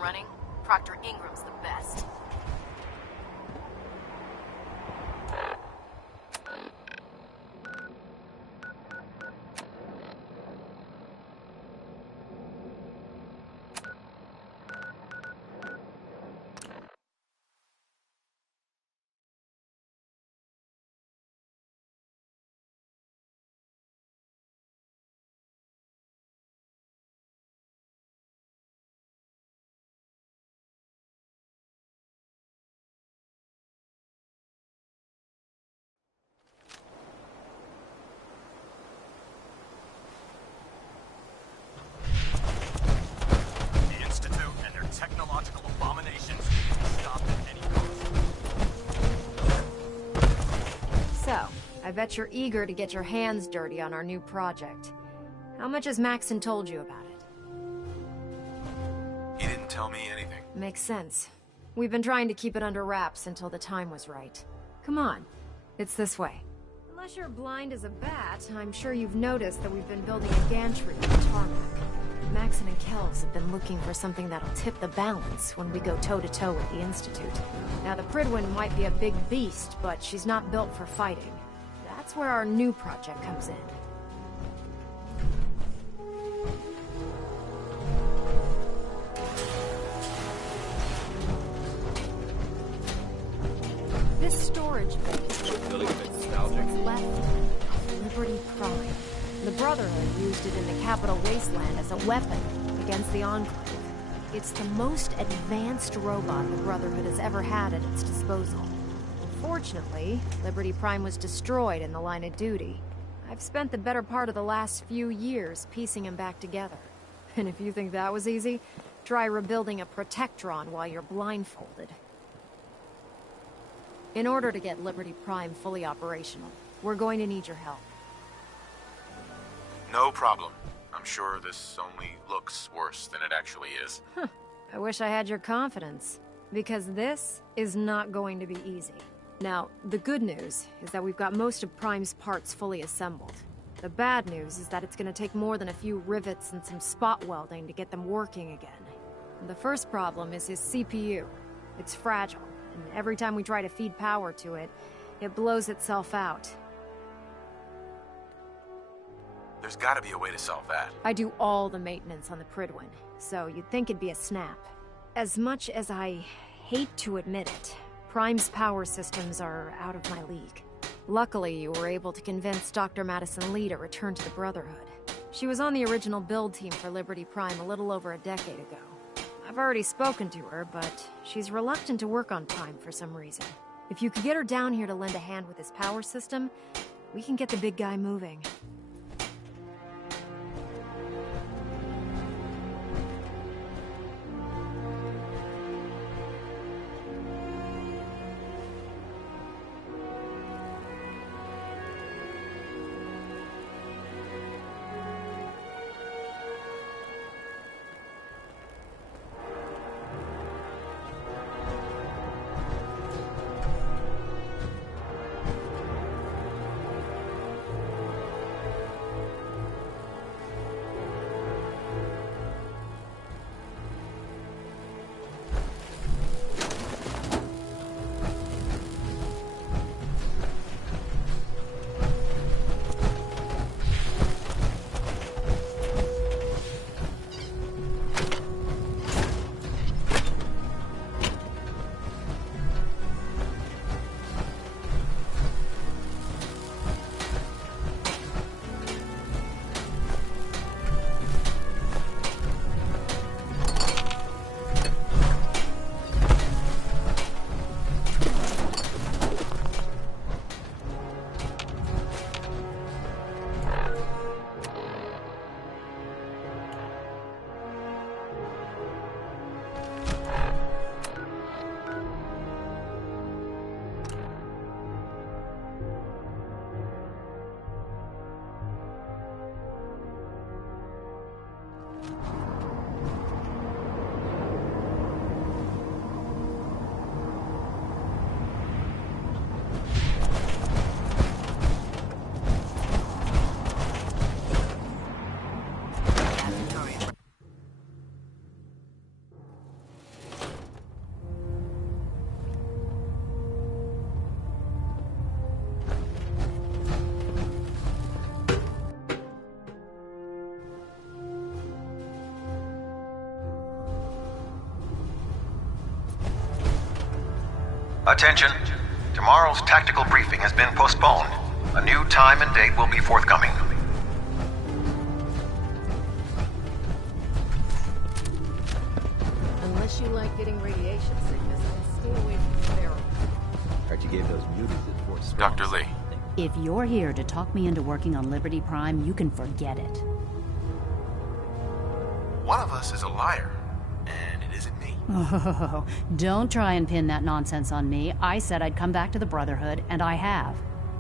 Running, Proctor Ingram's the best. Technological abominations stopped at any cost. So, I bet you're eager to get your hands dirty on our new project. How much has Maxon told you about it? He didn't tell me anything. Makes sense. We've been trying to keep it under wraps until the time was right. Come on, it's this way. Unless you're blind as a bat, I'm sure you've noticed that we've been building a gantry on the tarmac. Maxon and Kells have been looking for something that'll tip the balance when we go toe-to-toe with the Institute. Now, the Prydwen might be a big beast, but she's not built for fighting. That's where our new project comes in. This storage base is what's left of Liberty Prime. The Brotherhood used it in the Capital Wasteland as a weapon against the Enclave. It's the most advanced robot the Brotherhood has ever had at its disposal. Unfortunately, Liberty Prime was destroyed in the line of duty. I've spent the better part of the last few years piecing him back together. And if you think that was easy, try rebuilding a Protectron while you're blindfolded. In order to get Liberty Prime fully operational, we're going to need your help. No problem. I'm sure this only looks worse than it actually is. I wish I had your confidence, because this is not going to be easy. Now, the good news is that we've got most of Prime's parts fully assembled. The bad news is that it's going to take more than a few rivets and some spot welding to get them working again. And the first problem is his CPU. It's fragile, and every time we try to feed power to it, it blows itself out. There's gotta be a way to solve that. I do all the maintenance on the Prydwen, so you'd think it'd be a snap. As much as I hate to admit it, Prime's power systems are out of my league. Luckily, you were able to convince Dr. Madison Lee to return to the Brotherhood. She was on the original build team for Liberty Prime a little over a decade ago. I've already spoken to her, but she's reluctant to work on Prime for some reason. If you could get her down here to lend a hand with his power system, we can get the big guy moving. Attention. Tomorrow's tactical briefing has been postponed. A new time and date will be forthcoming. Unless you like getting radiation sickness, then stay away from the barrel. Heard you gave those mutants at Fort Strong. Dr. Lee. If you're here to talk me into working on Liberty Prime, you can forget it. One of us is a liar, and it isn't me. Oh, don't try and pin that nonsense on me. I said I'd come back to the Brotherhood, and I have.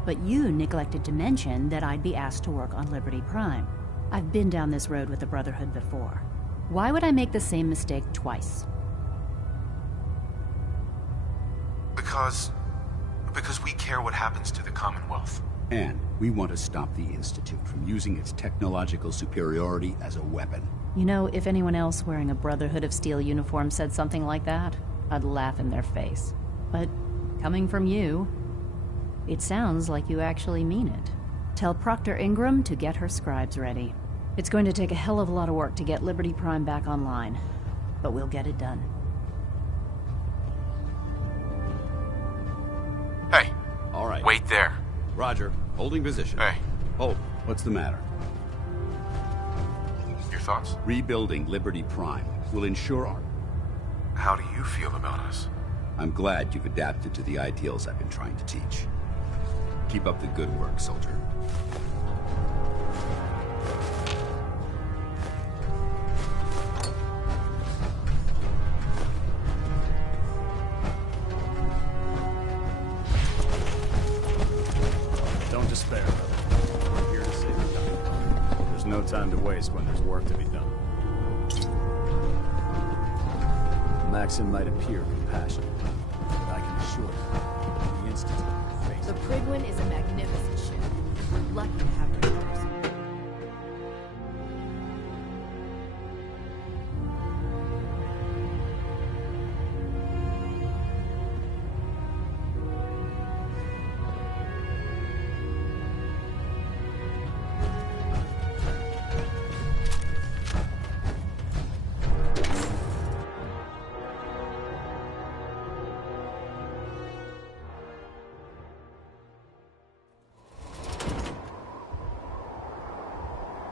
But you neglected to mention that I'd be asked to work on Liberty Prime. I've been down this road with the Brotherhood before. Why would I make the same mistake twice? Because we care what happens to the Commonwealth. And we want to stop the Institute from using its technological superiority as a weapon. You know, if anyone else wearing a Brotherhood of Steel uniform said something like that, I'd laugh in their face. But coming from you, it sounds like you actually mean it. Tell Proctor Ingram to get her scribes ready. It's going to take a hell of a lot of work to get Liberty Prime back online, but we'll get it done. Hey. All right. Wait there. Roger. Holding position. Hey. Oh, what's the matter? Your thoughts? Rebuilding Liberty Prime will ensure our... How do you feel about us? I'm glad you've adapted to the ideals I've been trying to teach. Keep up the good work, soldier. Don't despair, brother. We're here to save the time. There's no time to waste when there's work to be done. Maxim might appear compassionate, but I can assure you, the Institute faces... The Prydwen is a magnificent ship. We're lucky to have her yours.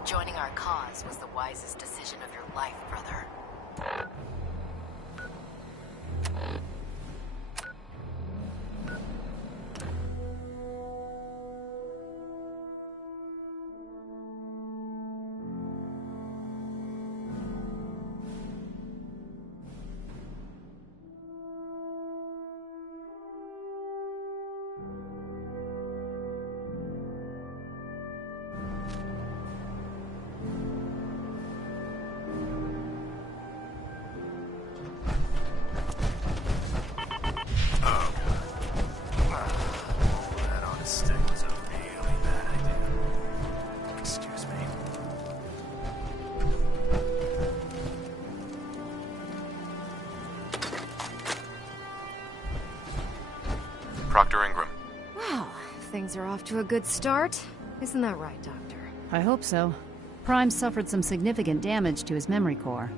Joining our cause was the wisest decision of your life, brother. Proctor Ingram. Well, things are off to a good start. Isn't that right, Doctor? I hope so. Prime suffered some significant damage to his memory core.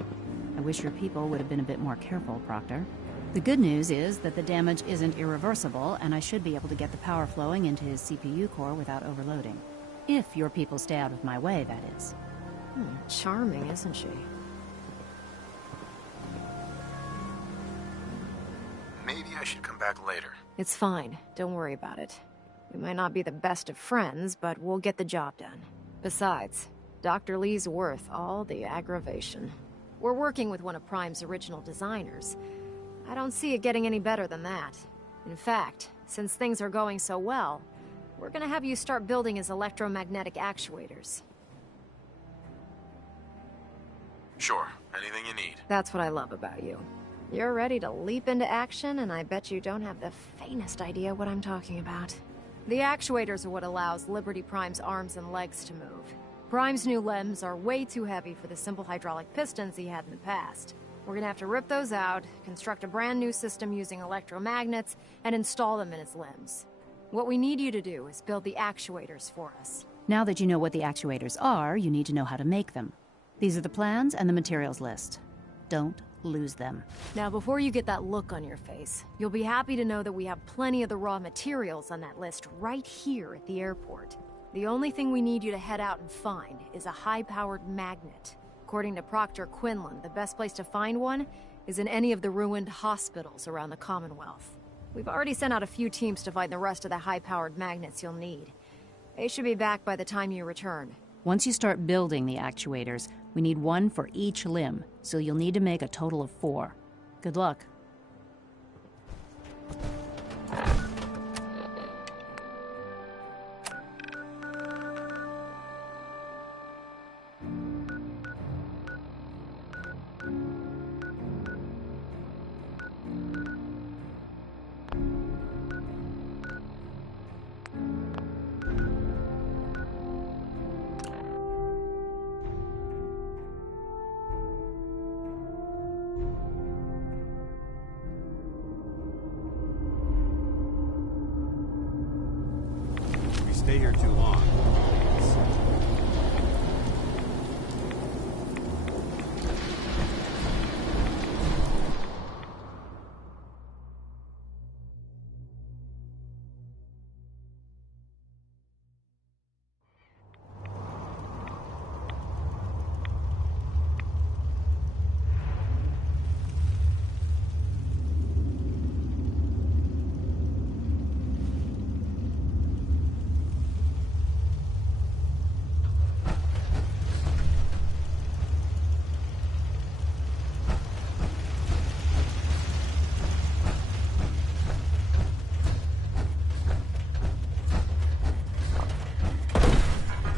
I wish your people would have been a bit more careful, Proctor. The good news is that the damage isn't irreversible, and I should be able to get the power flowing into his CPU core without overloading. If your people stay out of my way, that is. Charming, isn't she? Maybe I should come back later. It's fine. Don't worry about it. We might not be the best of friends, but we'll get the job done. Besides, Dr. Lee's worth all the aggravation. We're working with one of Prime's original designers. I don't see it getting any better than that. In fact, since things are going so well, we're gonna have you start building his electromagnetic actuators. Sure. Anything you need. That's what I love about you. You're ready to leap into action, and I bet you don't have the faintest idea what I'm talking about. The actuators are what allows Liberty Prime's arms and legs to move. Prime's new limbs are way too heavy for the simple hydraulic pistons he had in the past. We're gonna have to rip those out, construct a brand new system using electromagnets, and install them in his limbs. What we need you to do is build the actuators for us. Now that you know what the actuators are, you need to know how to make them. These are the plans and the materials list. Don't lose them. Now, before you get that look on your face, you'll be happy to know that we have plenty of the raw materials on that list right here at the airport. The only thing we need you to head out and find is a high-powered magnet. According to Proctor Quinlan, the best place to find one is in any of the ruined hospitals around the Commonwealth. We've already sent out a few teams to find the rest of the high-powered magnets you'll need. They should be back by the time you return. Once you start building the actuators, we need one for each limb, so you'll need to make a total of 4. Good luck. Stay here too long.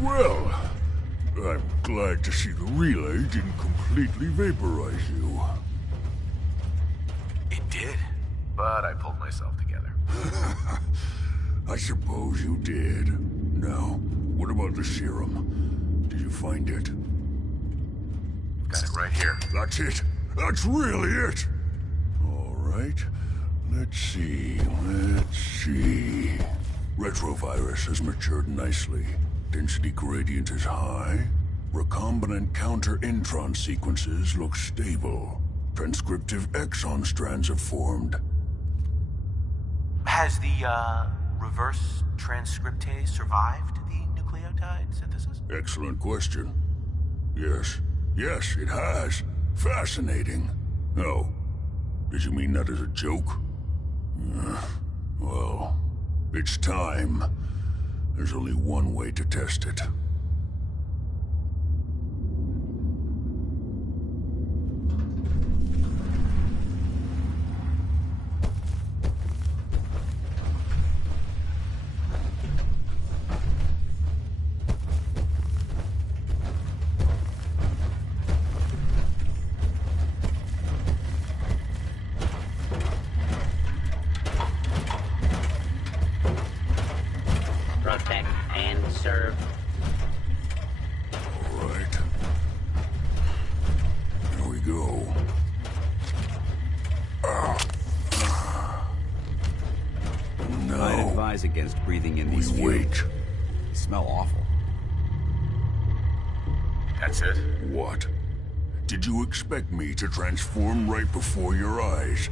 Well, I'm glad to see the relay didn't completely vaporize you. It did, but I pulled myself together. I suppose you did. Now, what about the serum? Did you find it? Got it right here. That's it. That's really it. All right. Let's see. Retrovirus has matured nicely. Density gradient is high. Recombinant counter-intron sequences look stable. Transcriptive exon strands have formed. Has the, reverse transcriptase survived the nucleotide synthesis? Excellent question. Yes, it has. Fascinating. Oh, did you mean that as a joke? Well, it's time. There's only one way to test it. Protect and serve. All right. Here we go. No. I'd advise against breathing in these We wait. fumes. They smell awful. That's it? What? Did you expect me to transform right before your eyes?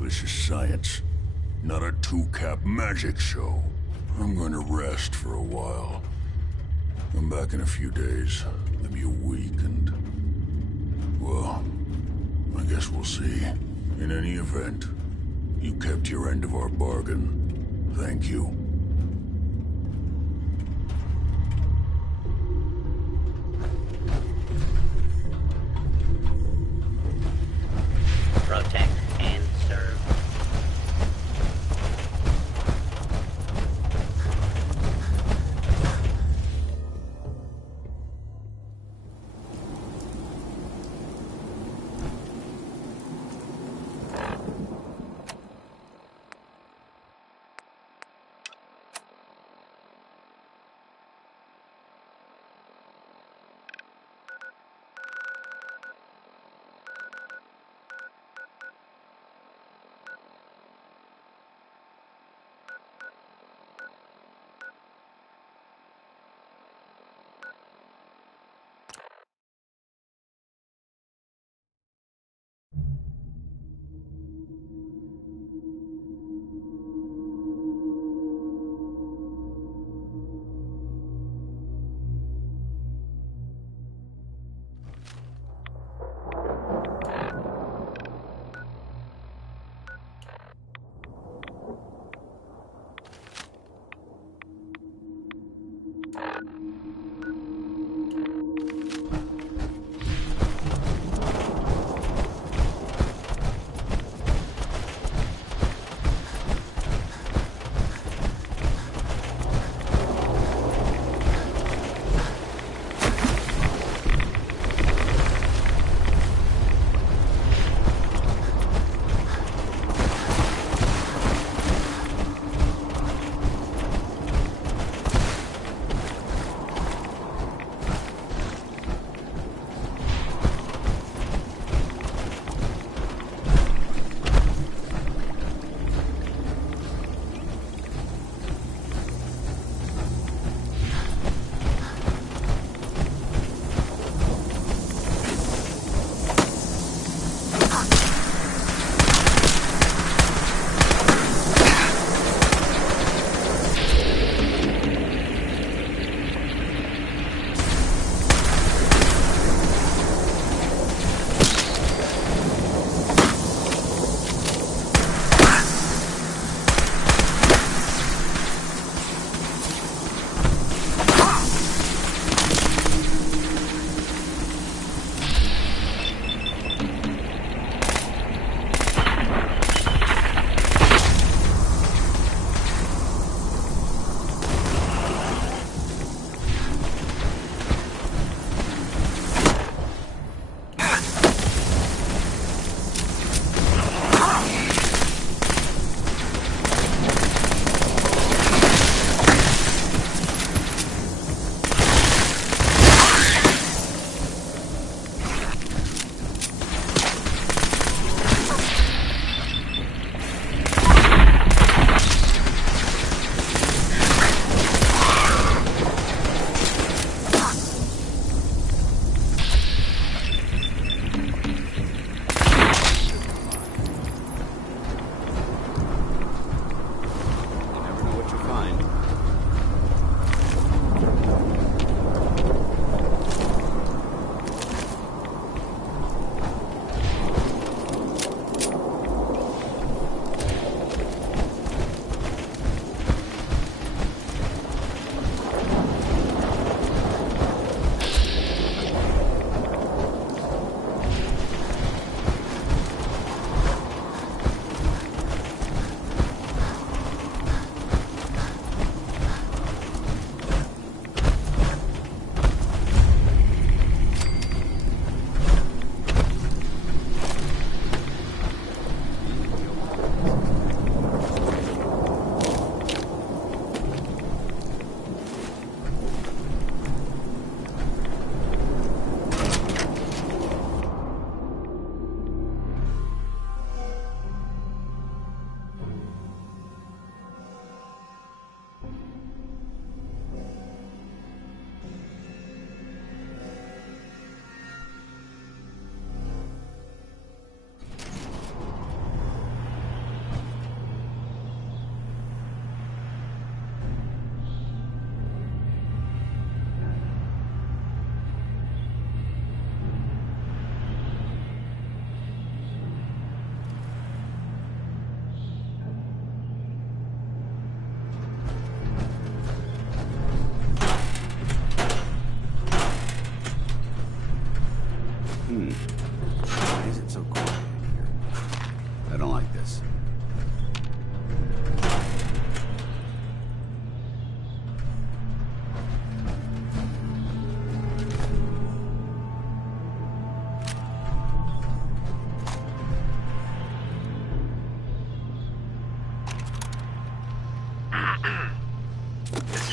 This is science, not a two-cap magic show. I'm going to rest for a while. I'm back in a few days, maybe a week, and... well, I guess we'll see. In any event, you kept your end of our bargain. Thank you. Protect and serve.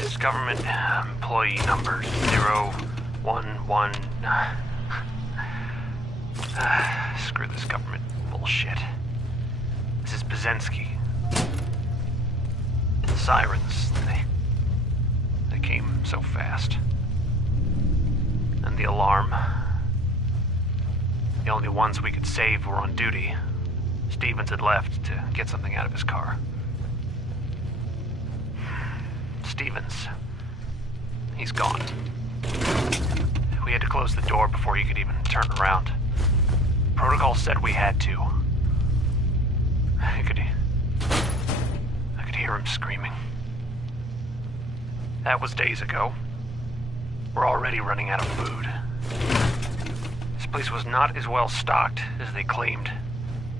This government employee number 011... screw this government bullshit. This is Bazensky. The sirens, they came so fast. And the alarm. The only ones we could save were on duty. Stevens had left to get something out of his car. Stevens. He's gone. We had to close the door before he could even turn around. Protocol said we had to. I could hear him screaming. That was days ago. We're already running out of food. This place was not as well stocked as they claimed.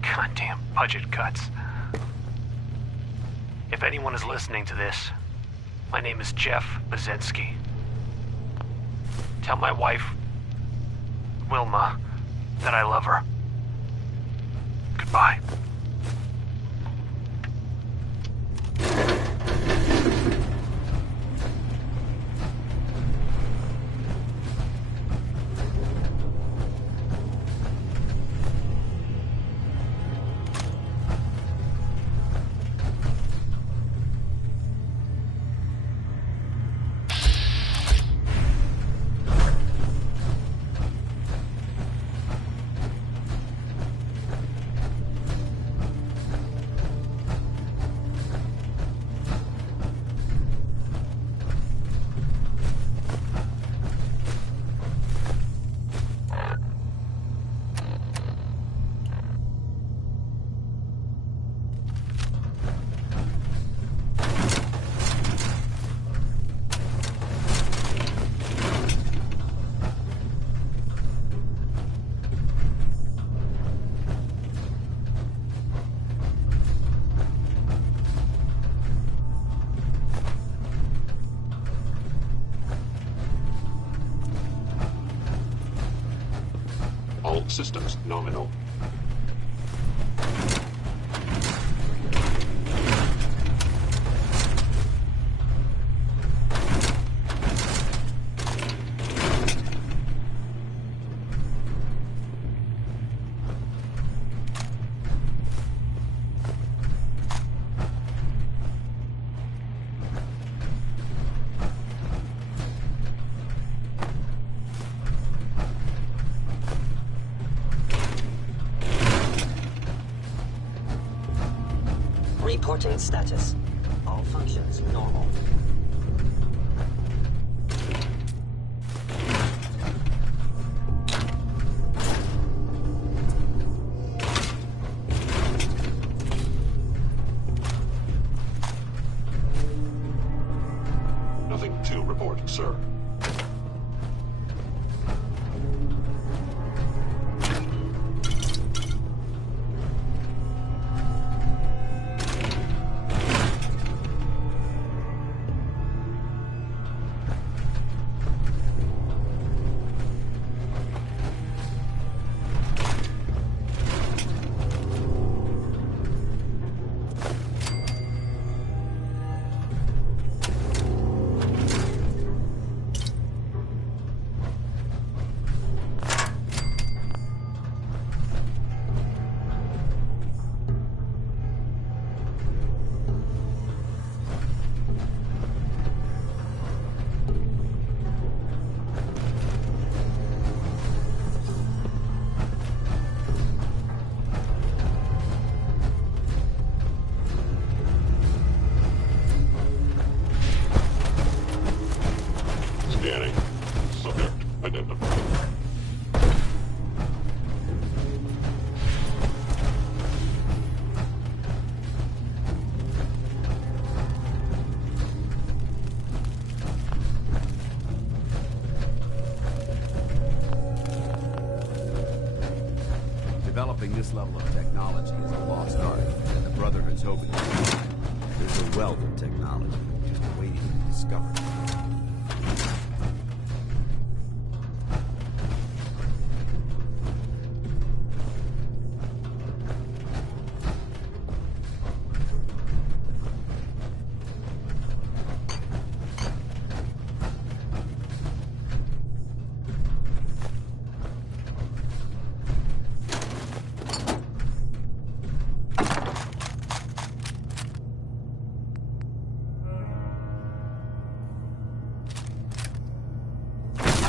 Goddamn budget cuts. If anyone is listening to this, my name is Jeff Bazensky. Tell my wife, Wilma, that I love her. Goodbye. Systems nominal. Reporting status. All functions normal. Nothing to report, sir. Developing this level of technology is a lost art, and the Brotherhood's hoping to find it. There's a wealth of technology just waiting to be discovered.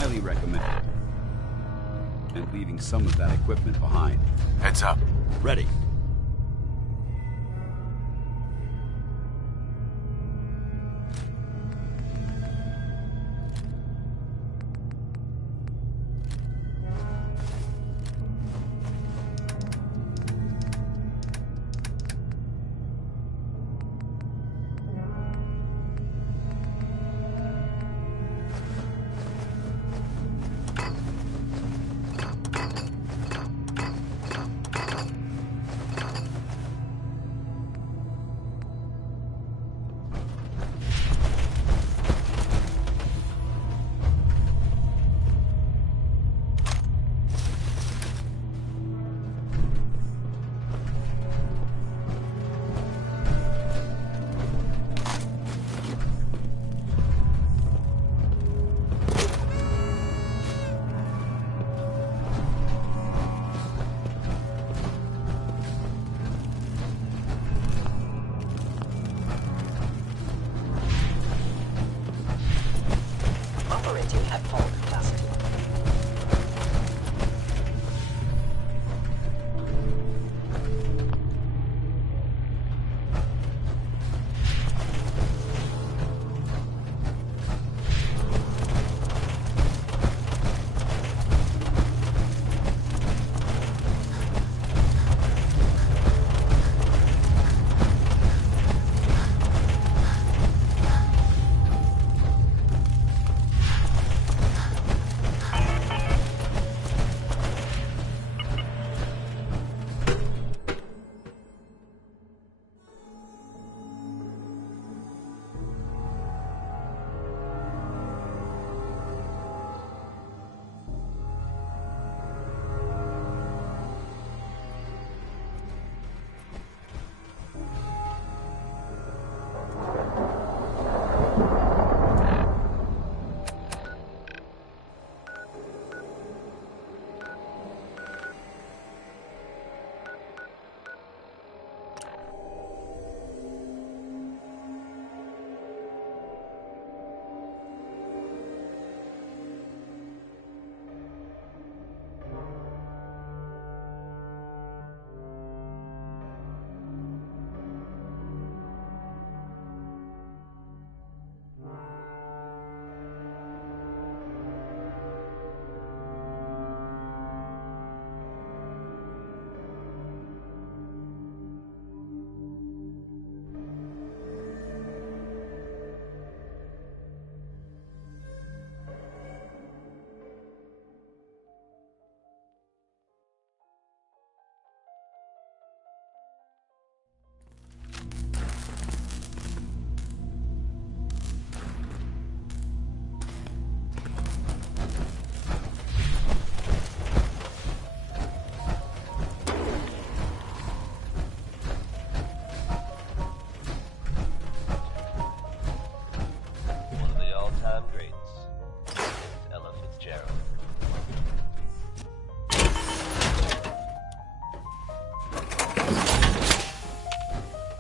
highly recommend it. And leaving some of that equipment behind. Heads up. Ready. Operating at full capacity.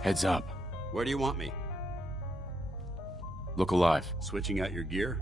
Heads up. Where do you want me? Look alive. Switching out your gear?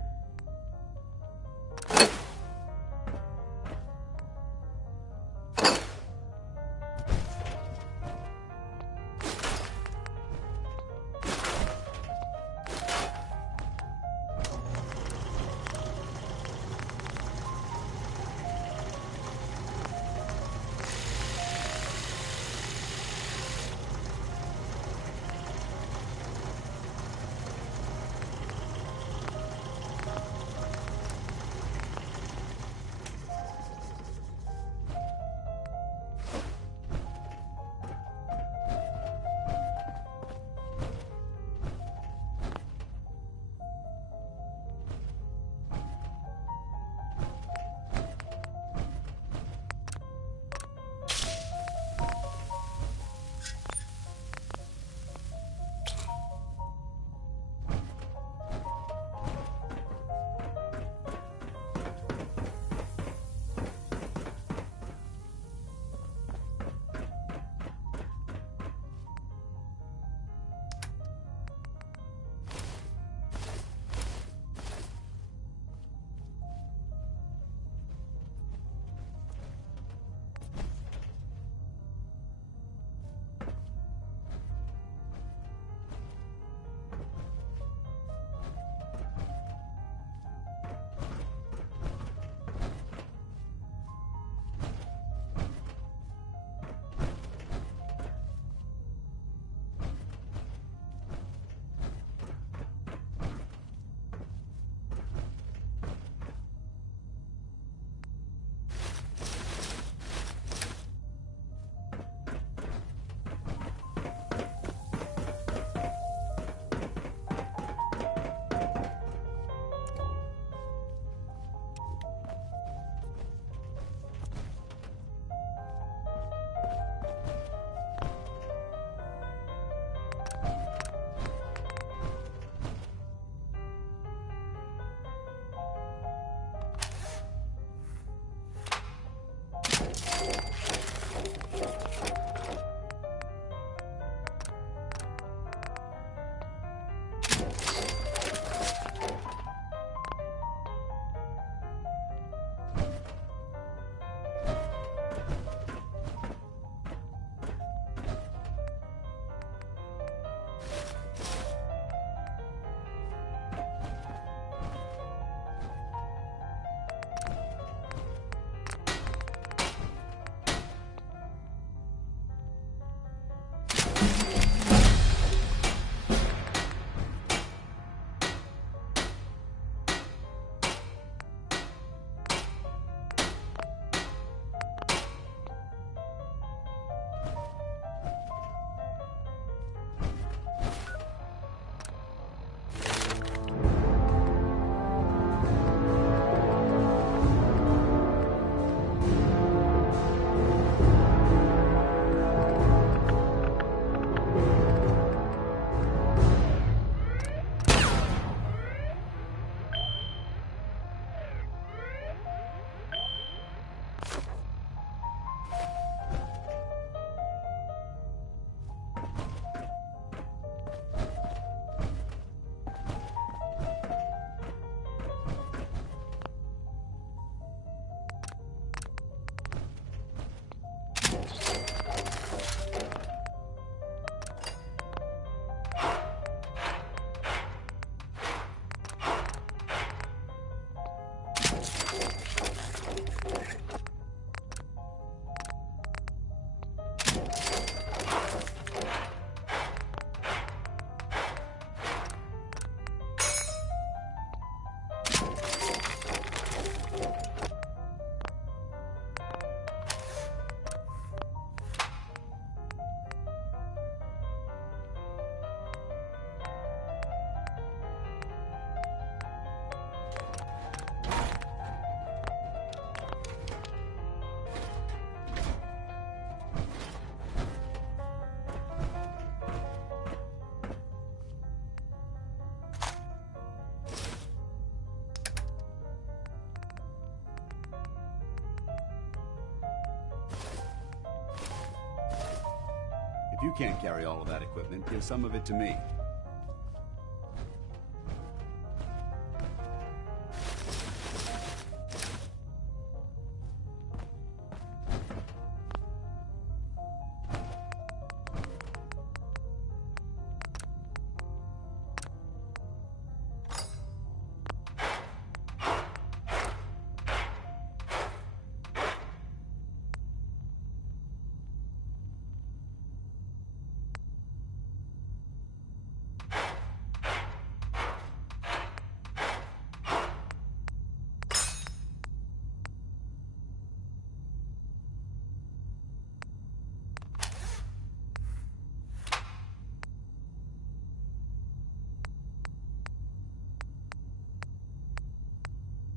you can't carry all of that equipment, give some of it to me.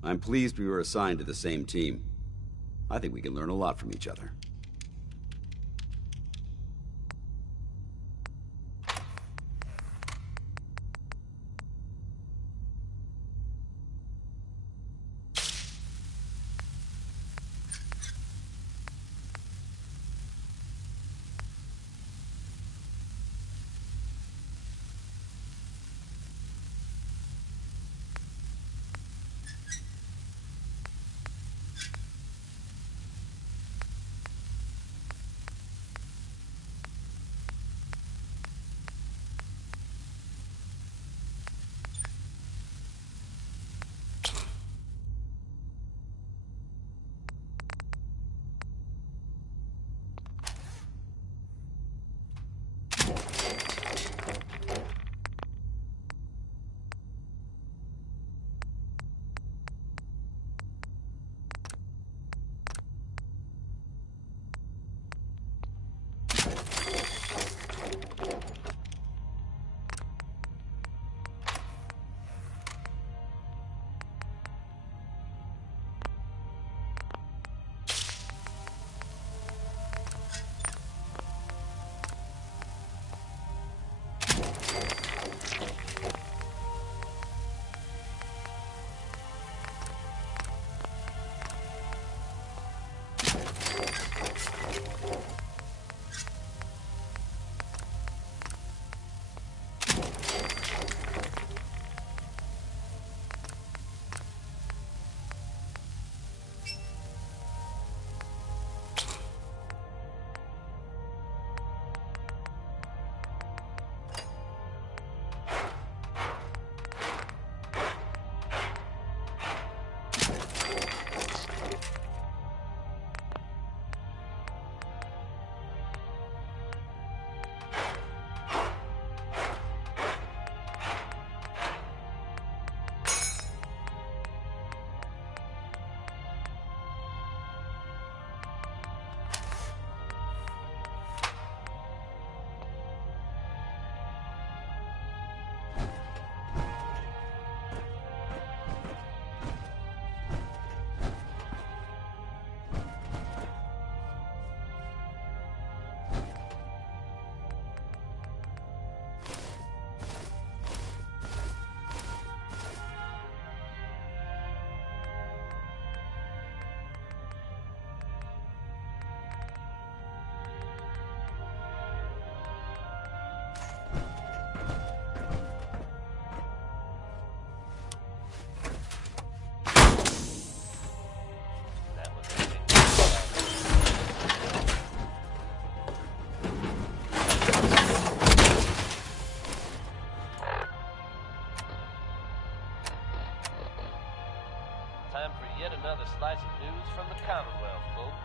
I'm pleased we were assigned to the same team. I think we can learn a lot from each other. Time for yet another slice of news from the Commonwealth, folks.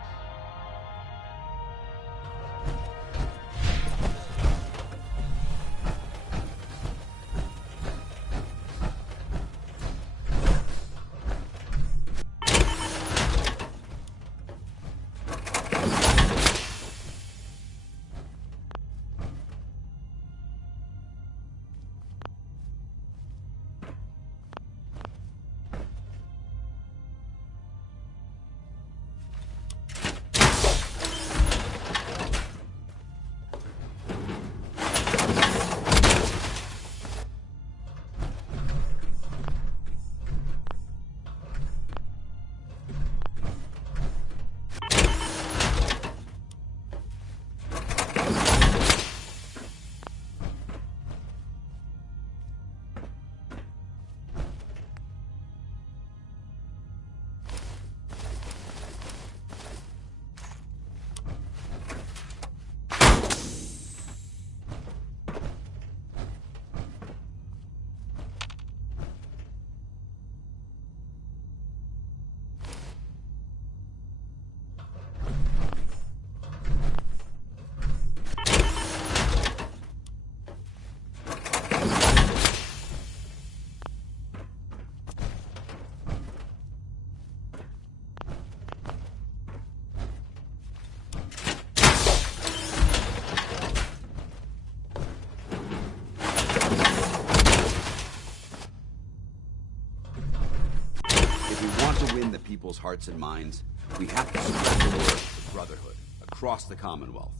to win the people's hearts and minds, we have to spread the word of the Brotherhood across the Commonwealth.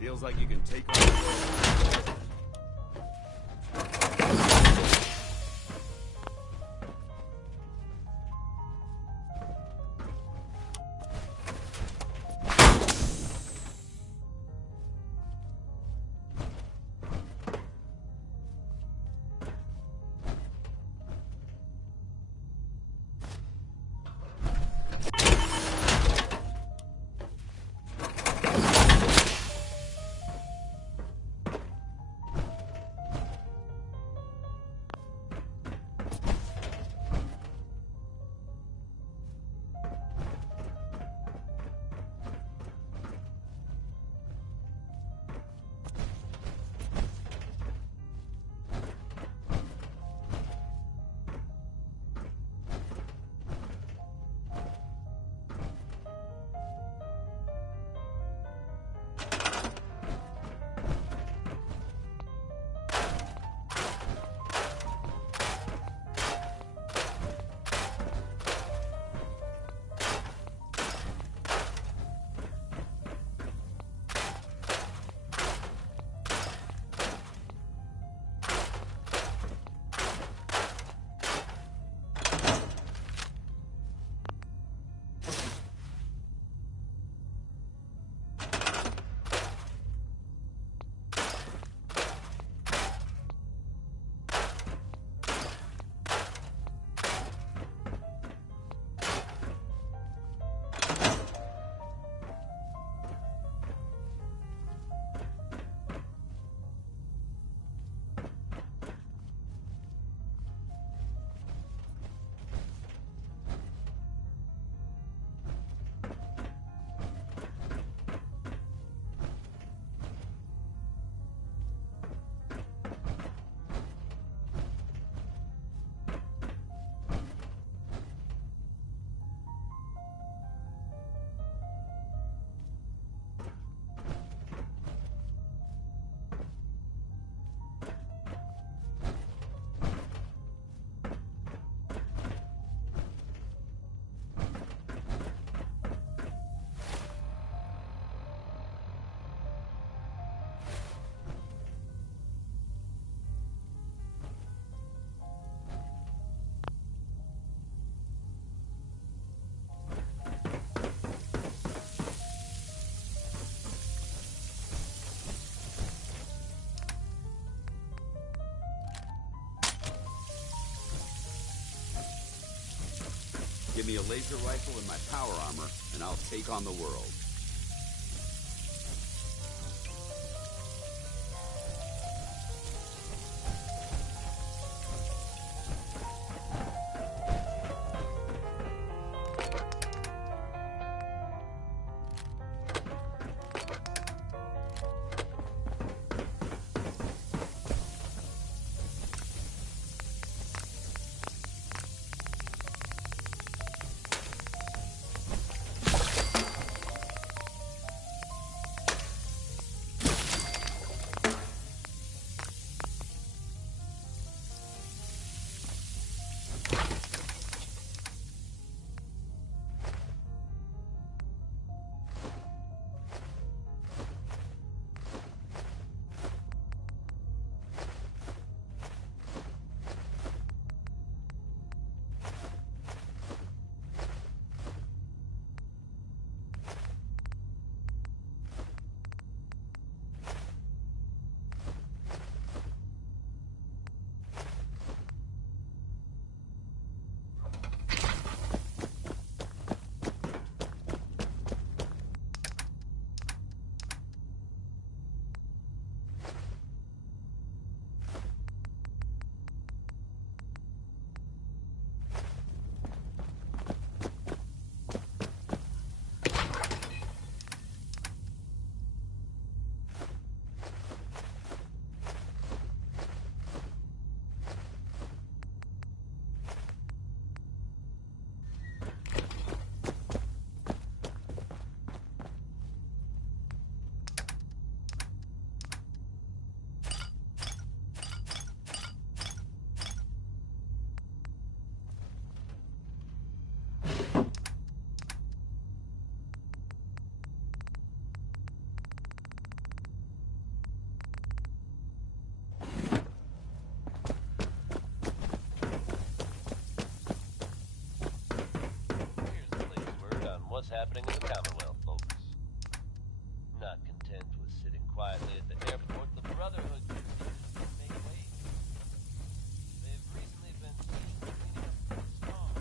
Feels like you can take on the world. Give me a laser rifle and my power armor, and I'll take on the world. What's happening in the Commonwealth, folks? Not content with sitting quietly at the airport, the Brotherhood continues to make waves. They've recently been seen cleaning up the storm.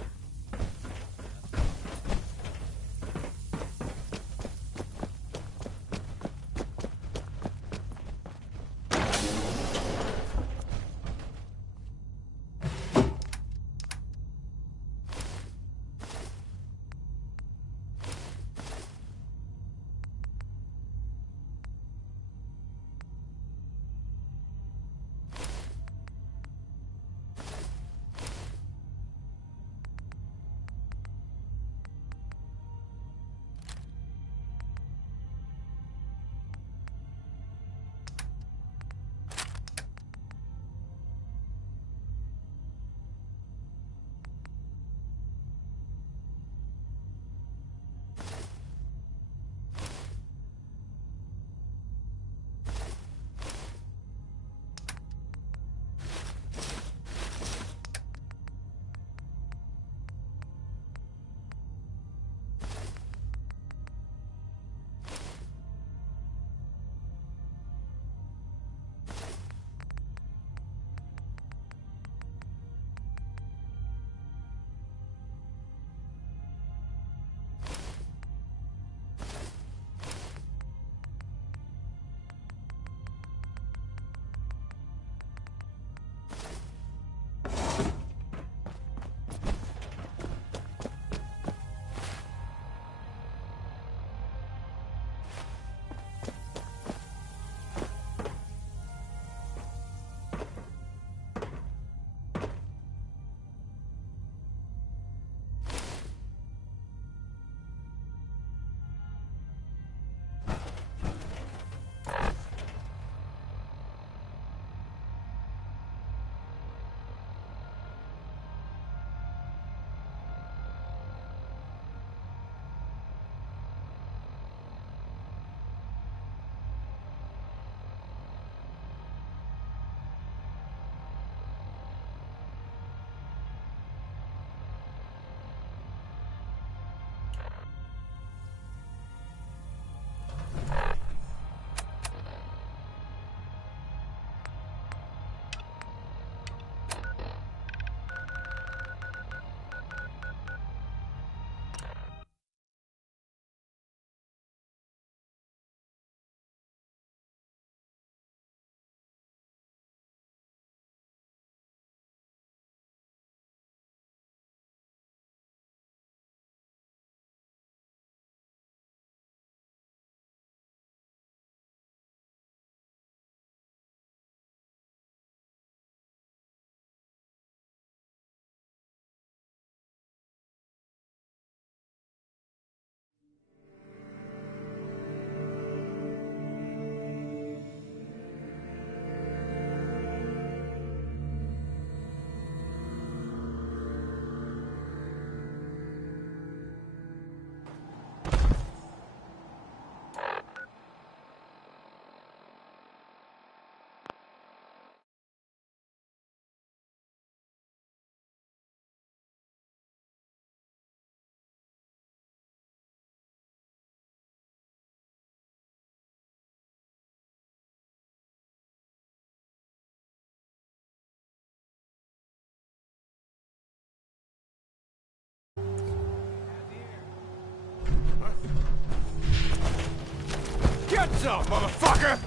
Get some, motherfucker!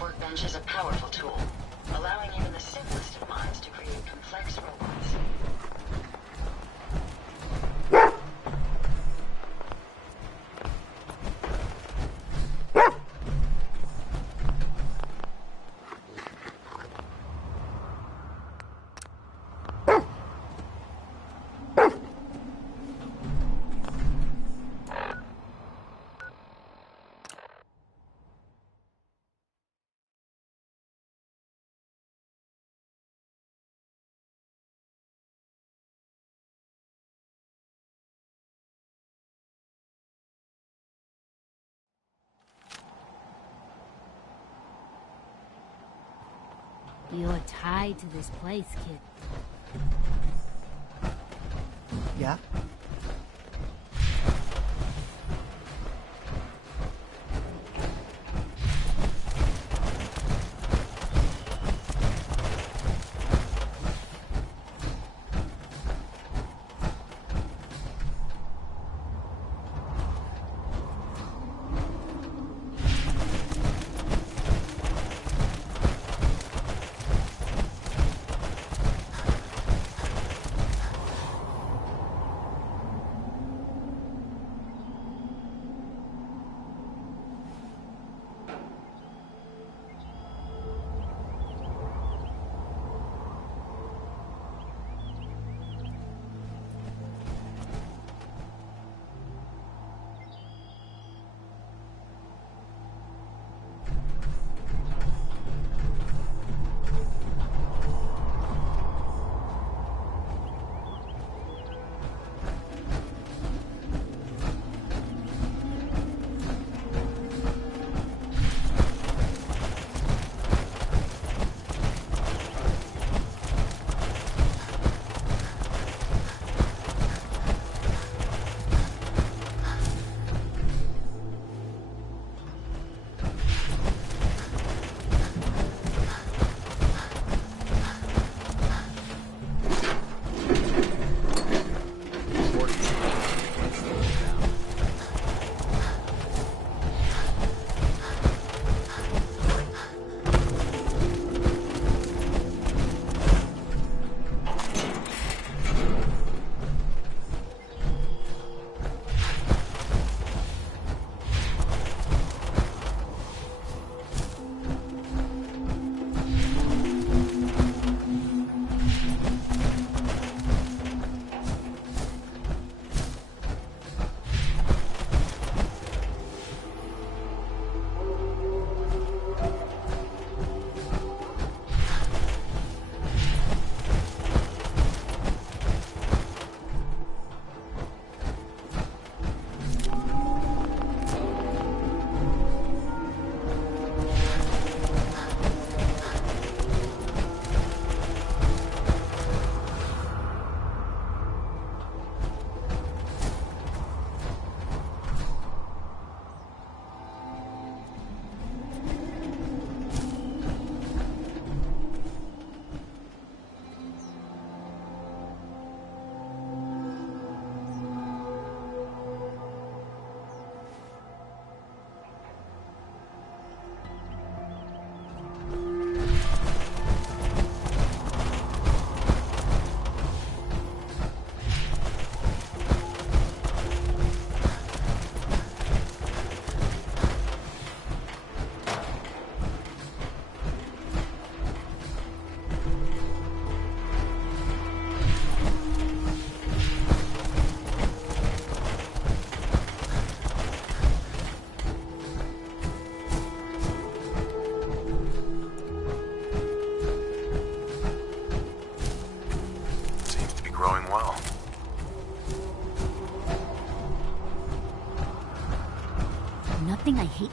Workbench is a powerful tool, allowing even the simplest of minds to create complex robots. You're tied to this place, kid. Yeah?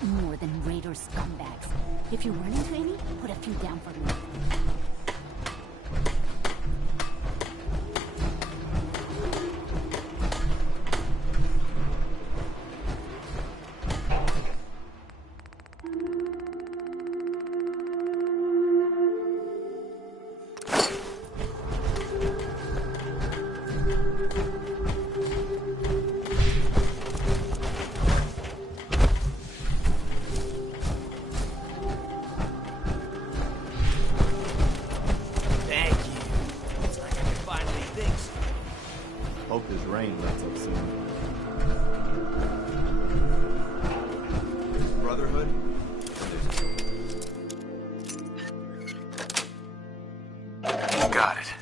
nothing more than Raider scumbags. If you run into any, put a few down for me. Hope this rain lets up soon. Brotherhood? Got it.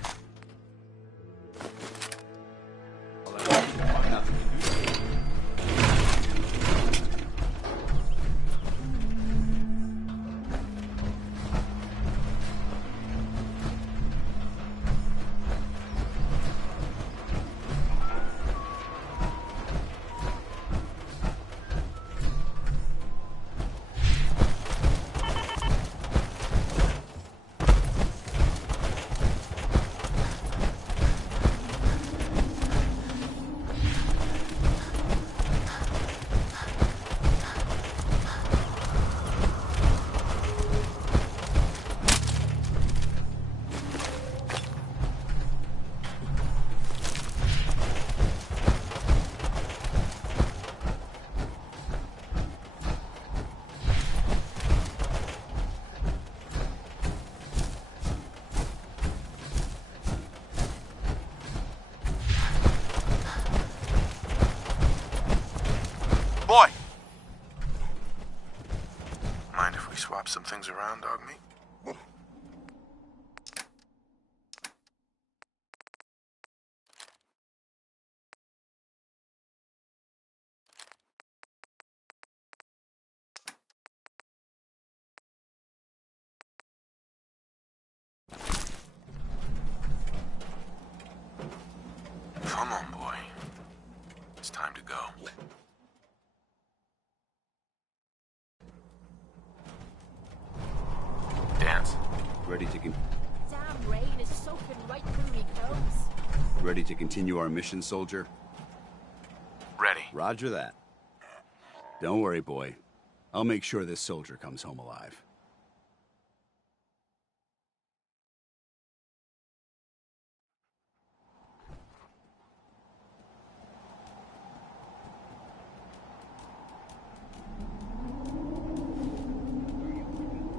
Boy! Mind if we swap some things around, dog meat? Come on, boy. It's time to go. Dance. Ready to Damn rain is soaking right through me clothes. ready to continue our mission, soldier? Ready. Roger that. Don't worry, boy. I'll make sure this soldier comes home alive.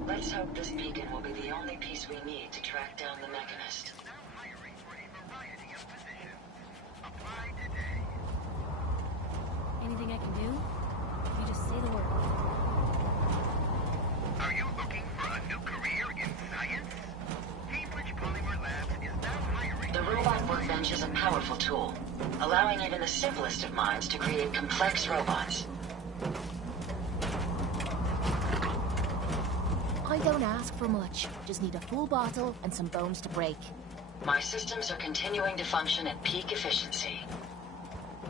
Let's hope this beacon will be the only piece we need to track down the Mechanist. Anything I can do? You just say the word. Are you looking for a new career in science? Cambridge Polymer Labs is now hiring... The robot workbench is a powerful tool, allowing even the simplest of minds to create complex robots. I don't ask for much. Just need a full bottle and some bones to break. My systems are continuing to function at peak efficiency.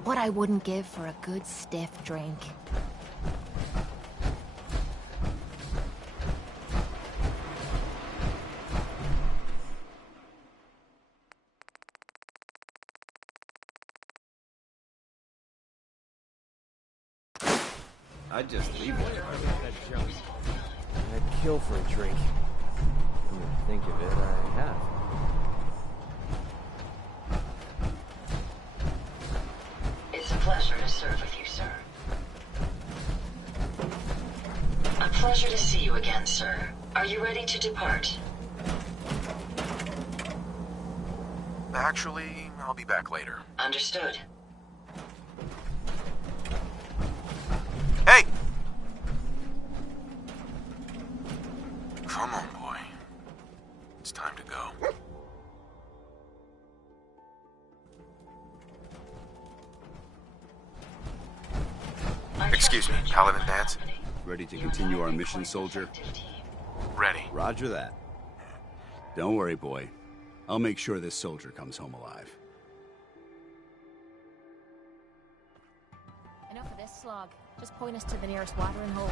What I wouldn't give for a good stiff drink. I'd just leave it. I'd kill for a drink. Come to think of it, I have. It's a pleasure to serve with you, sir. A pleasure to see you again, sir. Are you ready to depart? Actually, I'll be back later. Understood. Hey! Come on, boy. It's time to go. Excuse me, Paladin Dance? Ready to continue our mission, soldier? Ready. Roger that. Don't worry, boy. I'll make sure this soldier comes home alive. Enough of this slog. Just point us to the nearest watering hole.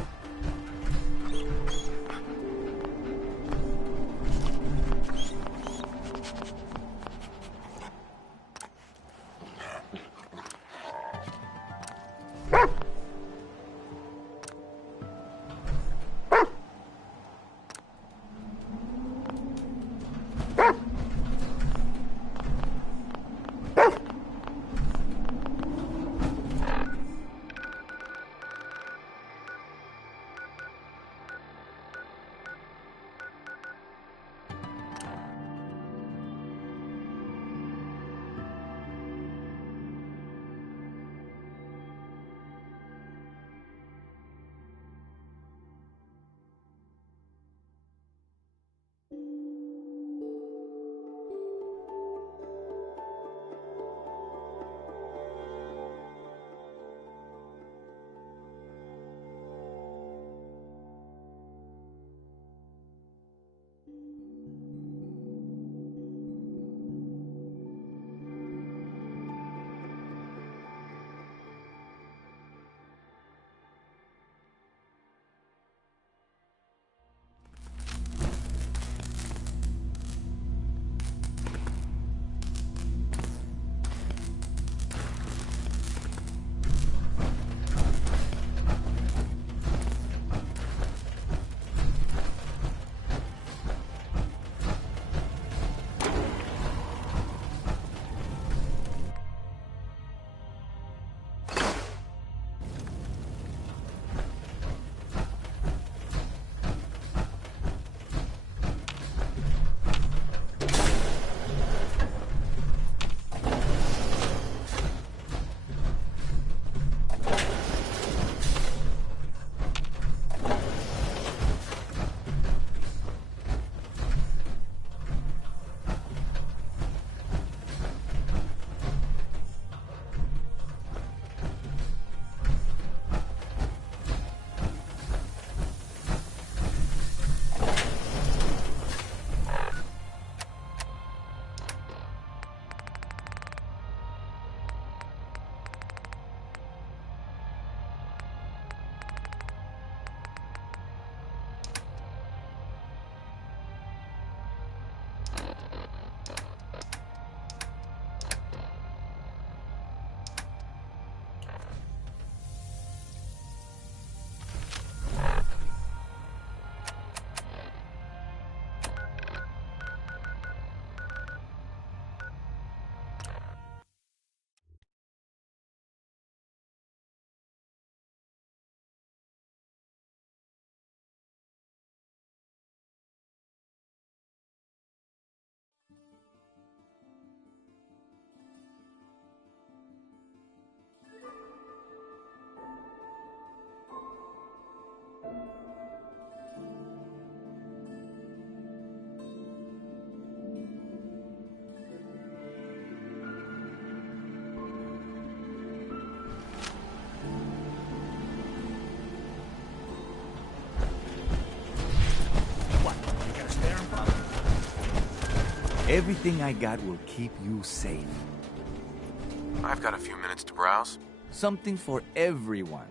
Everything I got will keep you safe. I've got a few minutes to browse. Something for everyone.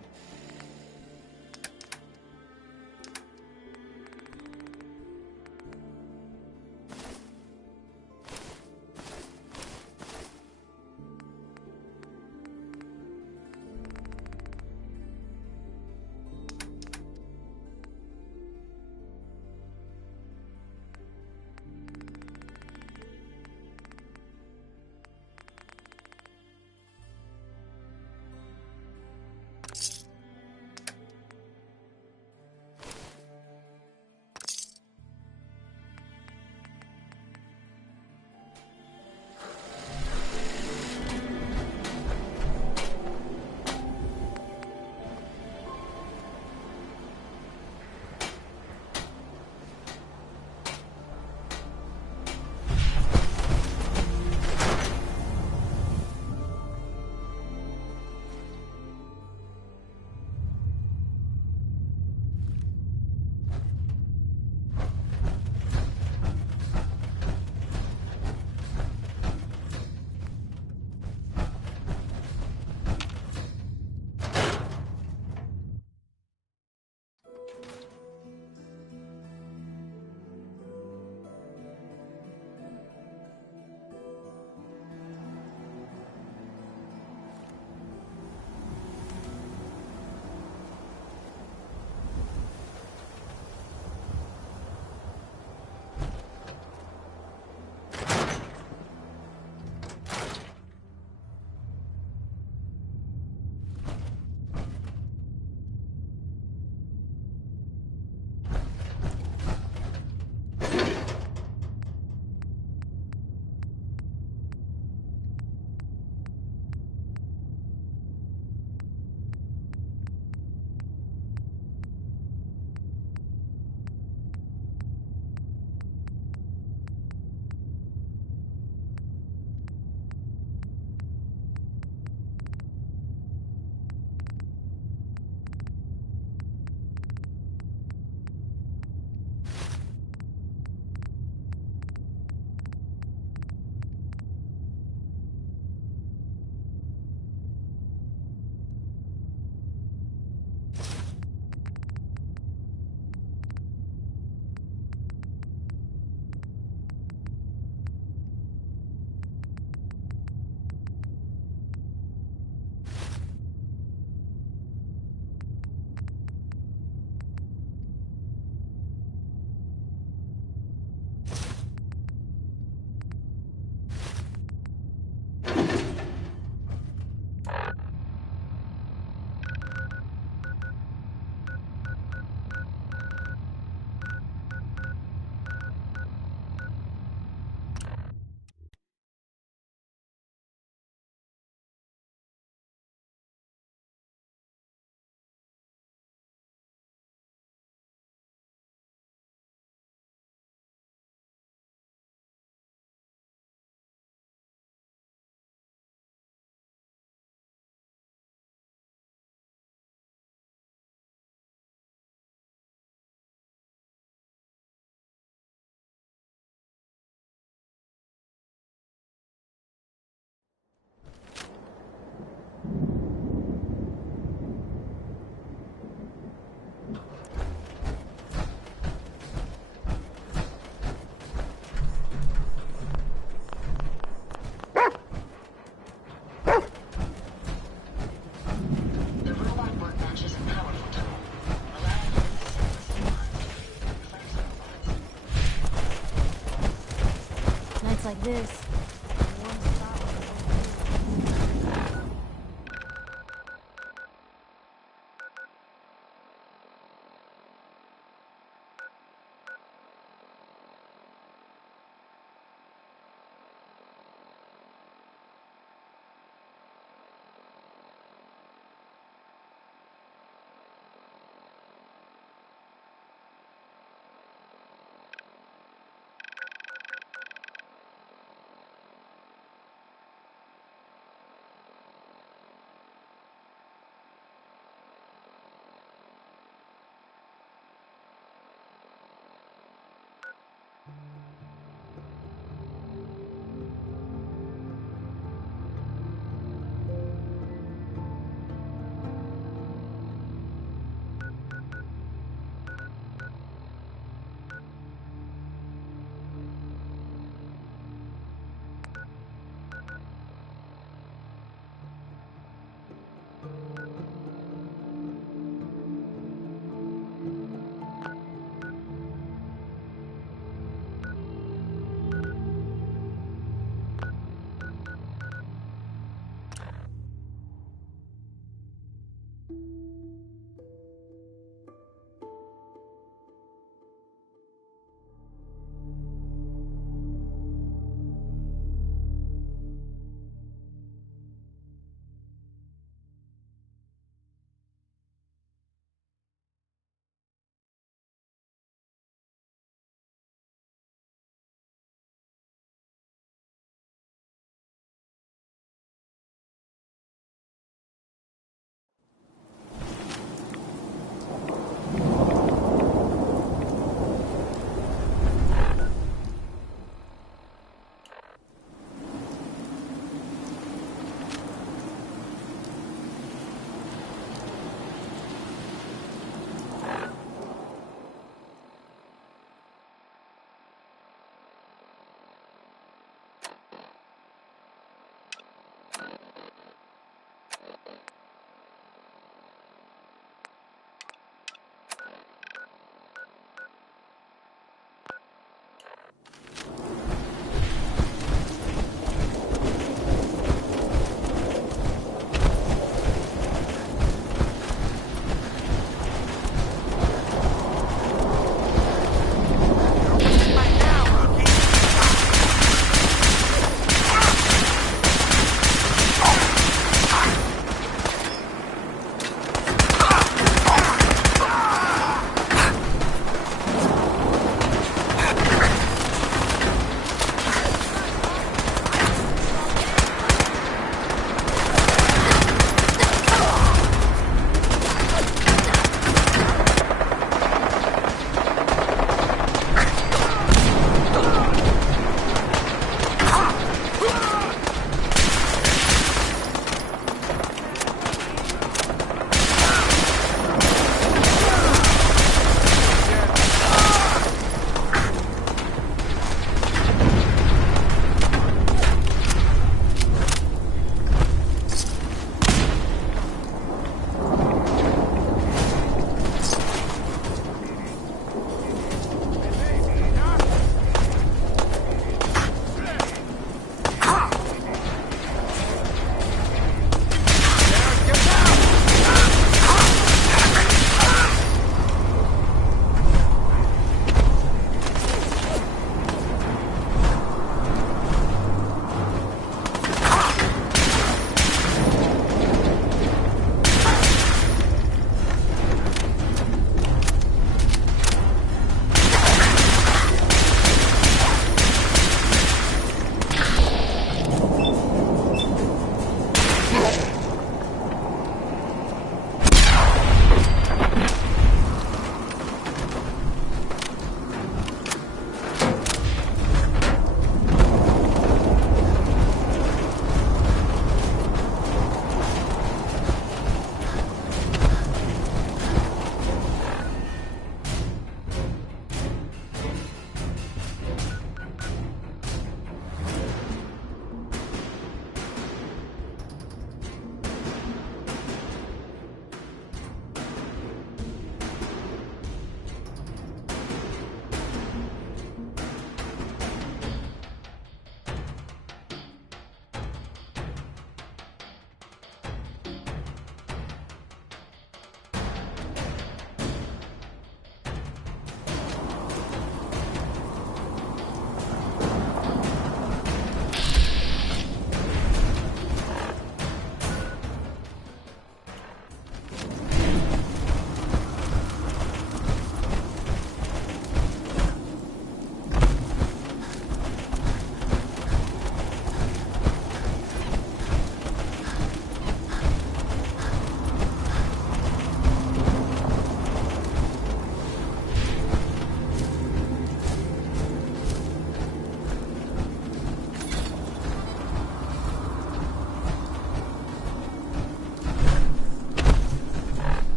like this.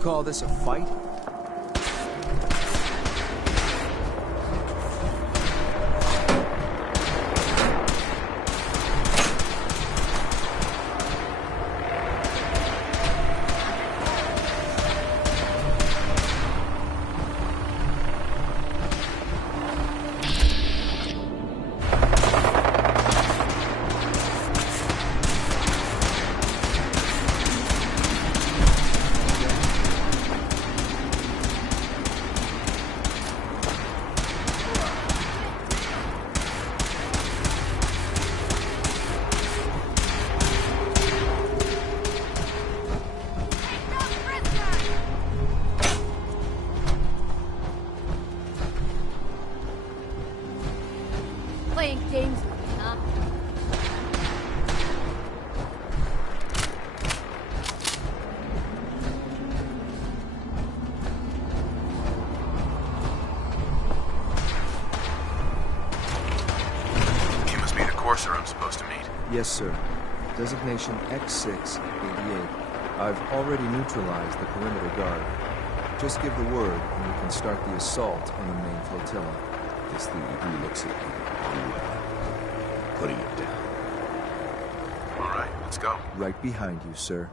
Call this a fight? Playing games with me, huh? You must be the Courser I'm supposed to meet. Yes, sir. Designation X688. I've already neutralized the perimeter guard. Just give the word, and we can start the assault on the main flotilla. This thing looks at you. Putting it down. All right. Let's go. Right behind you, sir.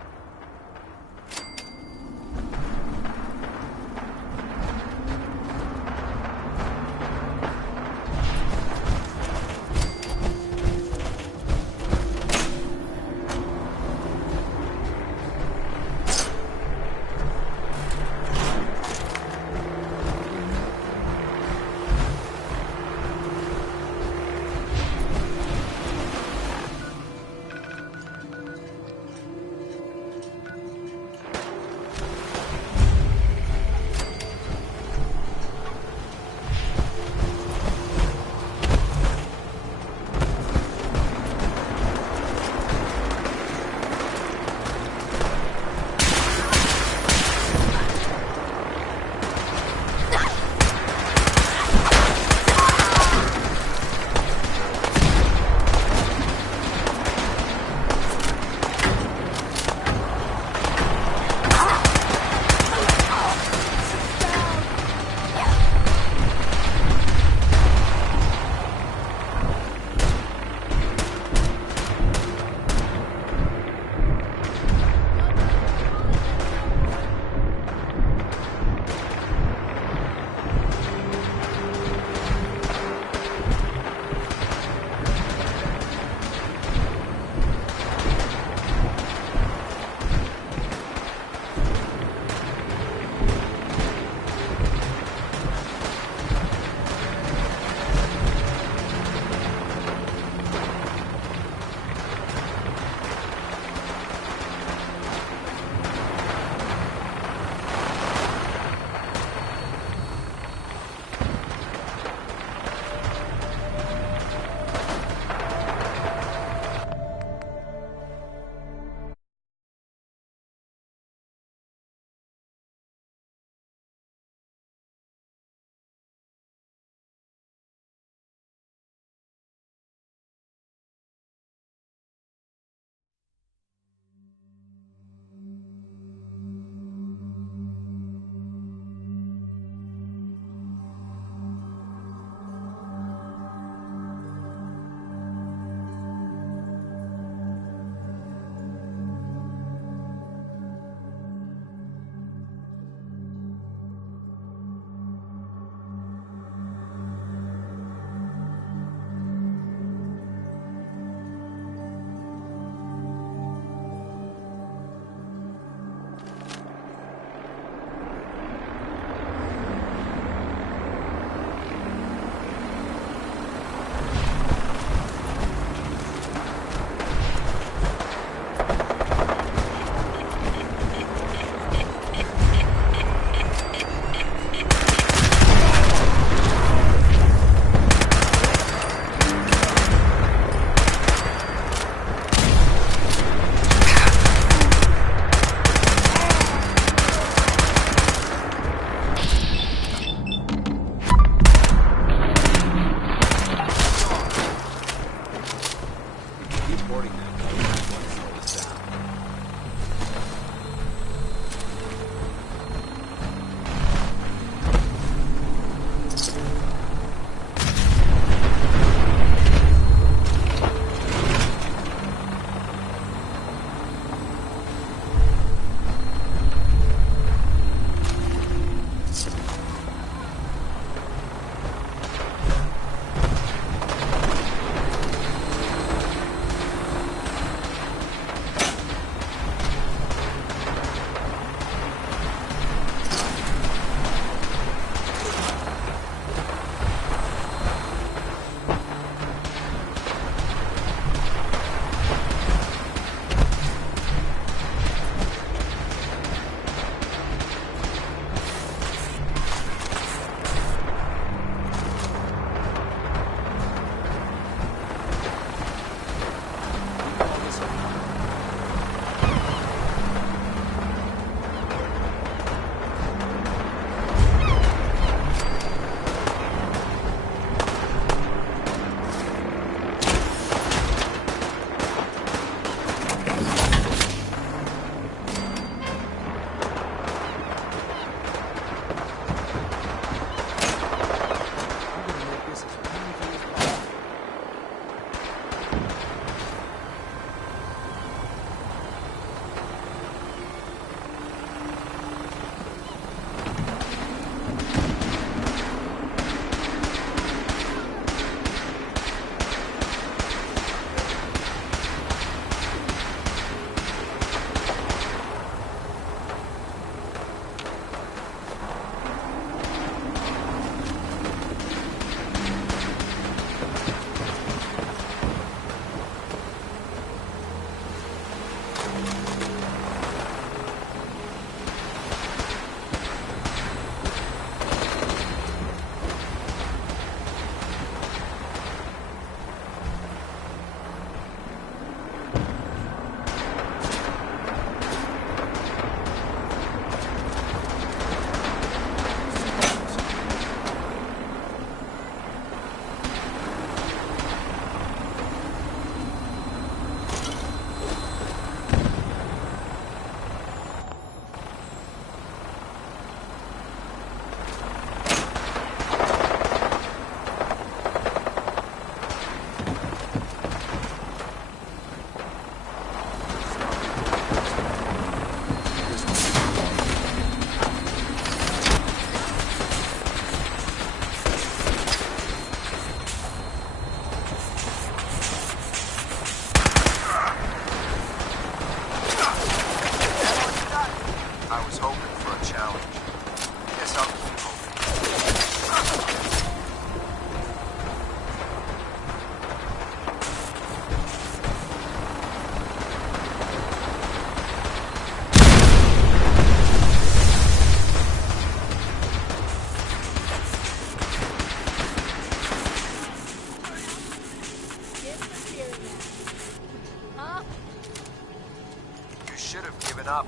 Listen up.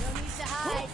No need to hide.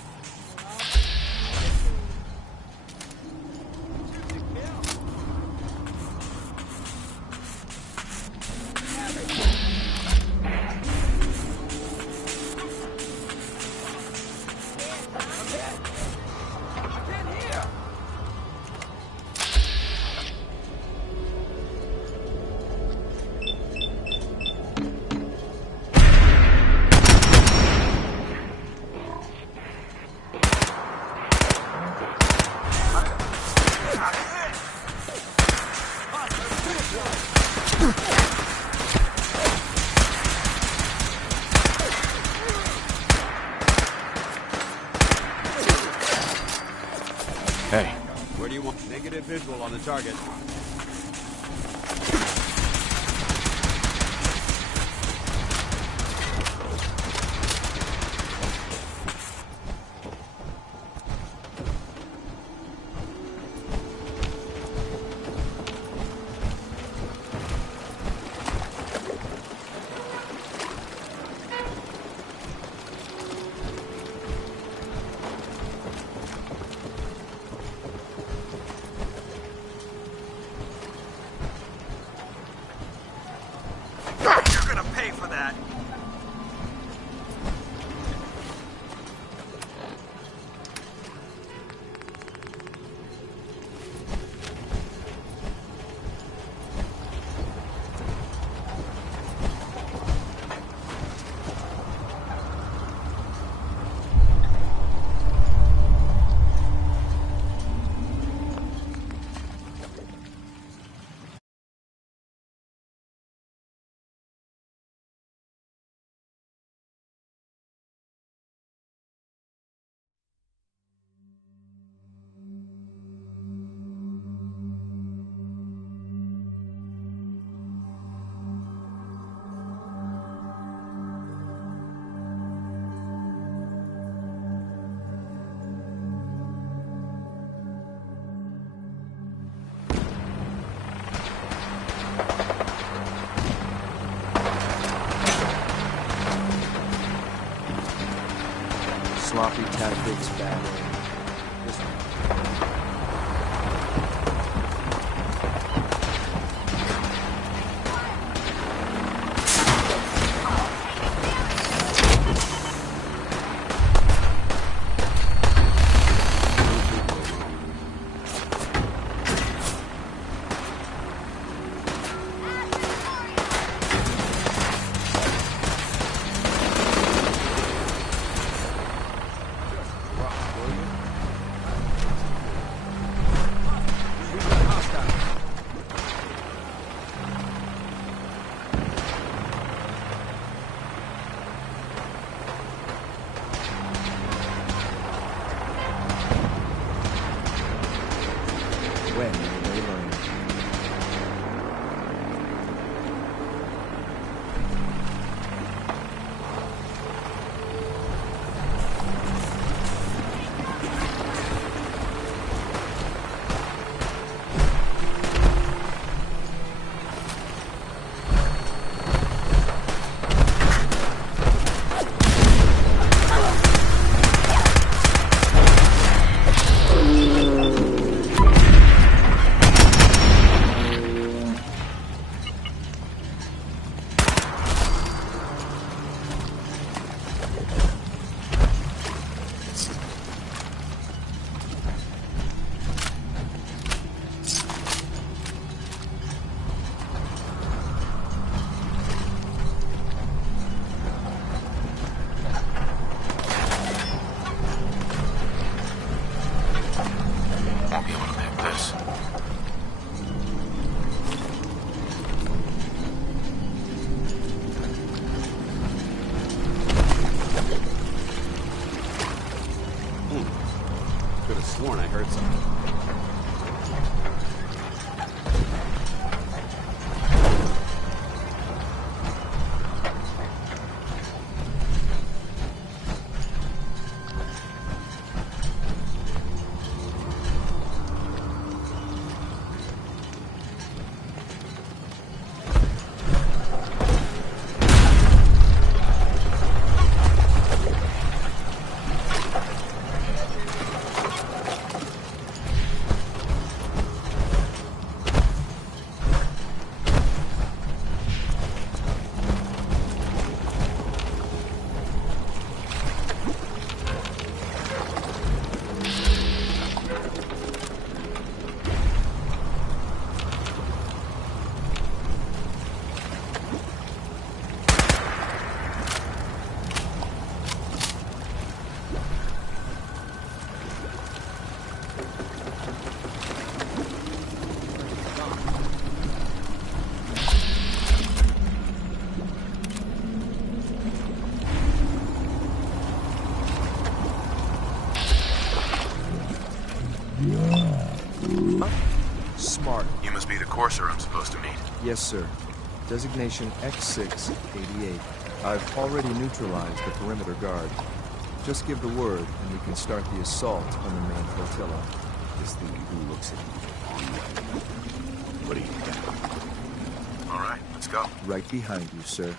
Hey. Where do you want? Negative visual on the target. You're gonna pay for that. Sloppy tactics, bad aim. This one. When will they learn? Won't be able to live this. Could have sworn I heard something. must be the courser I'm supposed to meet. Yes, sir. Designation X688. I've already neutralized the perimeter guard. Just give the word, and we can start the assault on the main flotilla. This thing who looks at you. What do you got? All right, let's go. Right behind you, sir.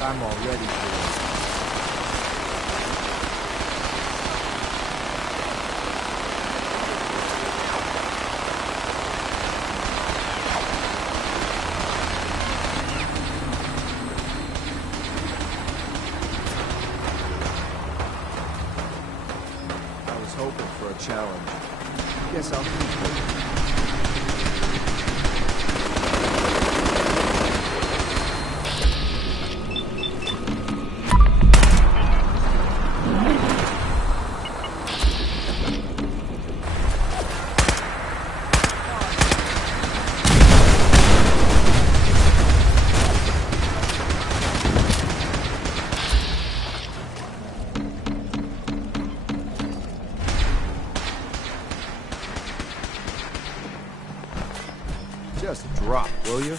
I'm all ready for it. I was hoping for a challenge. Guess I'll keep it. will you?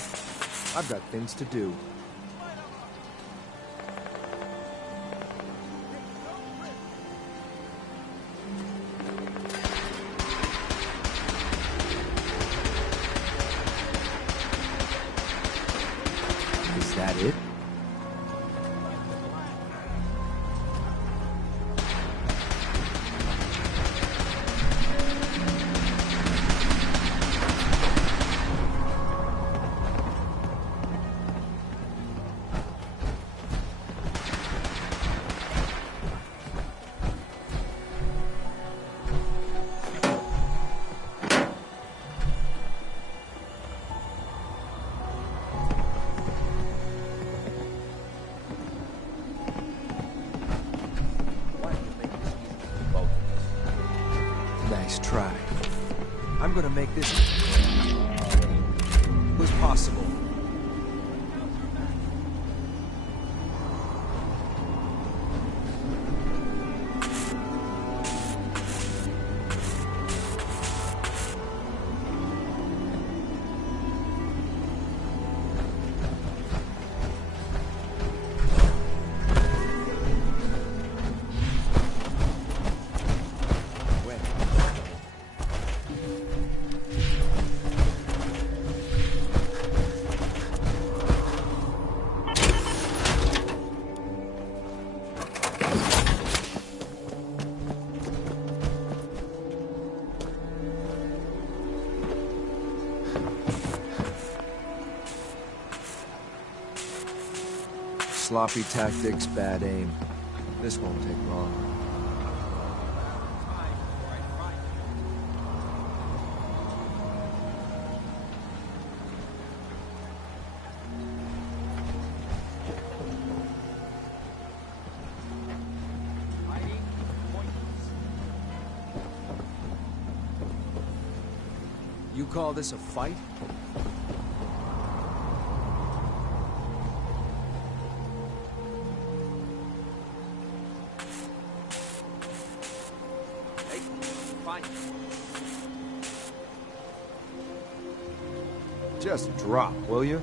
I've got things to do. Is that it? Nice try. I'm gonna make this as possible. Sloppy tactics, bad aim. This won't take long. You call this a fight? Just drop, will you?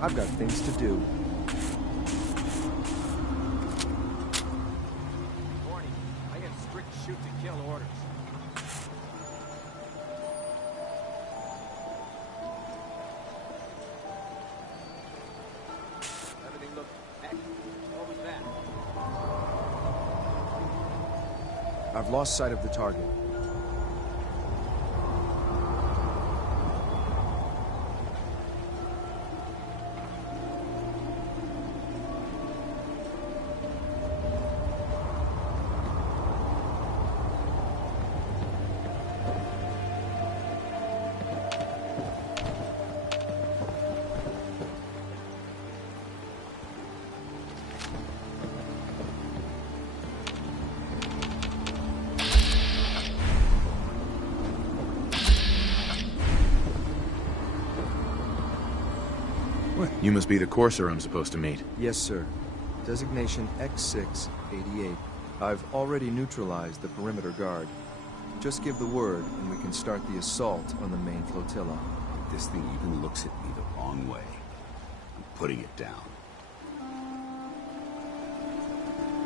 I've got things to do. Warning, I have strict shoot-to-kill orders. Everything looks excellent. What was that? I've lost sight of the target. You must be the courser I'm supposed to meet. Yes, sir. Designation X688. I've already neutralized the perimeter guard. Just give the word, and we can start the assault on the main flotilla. This thing even looks at me the wrong way. I'm putting it down.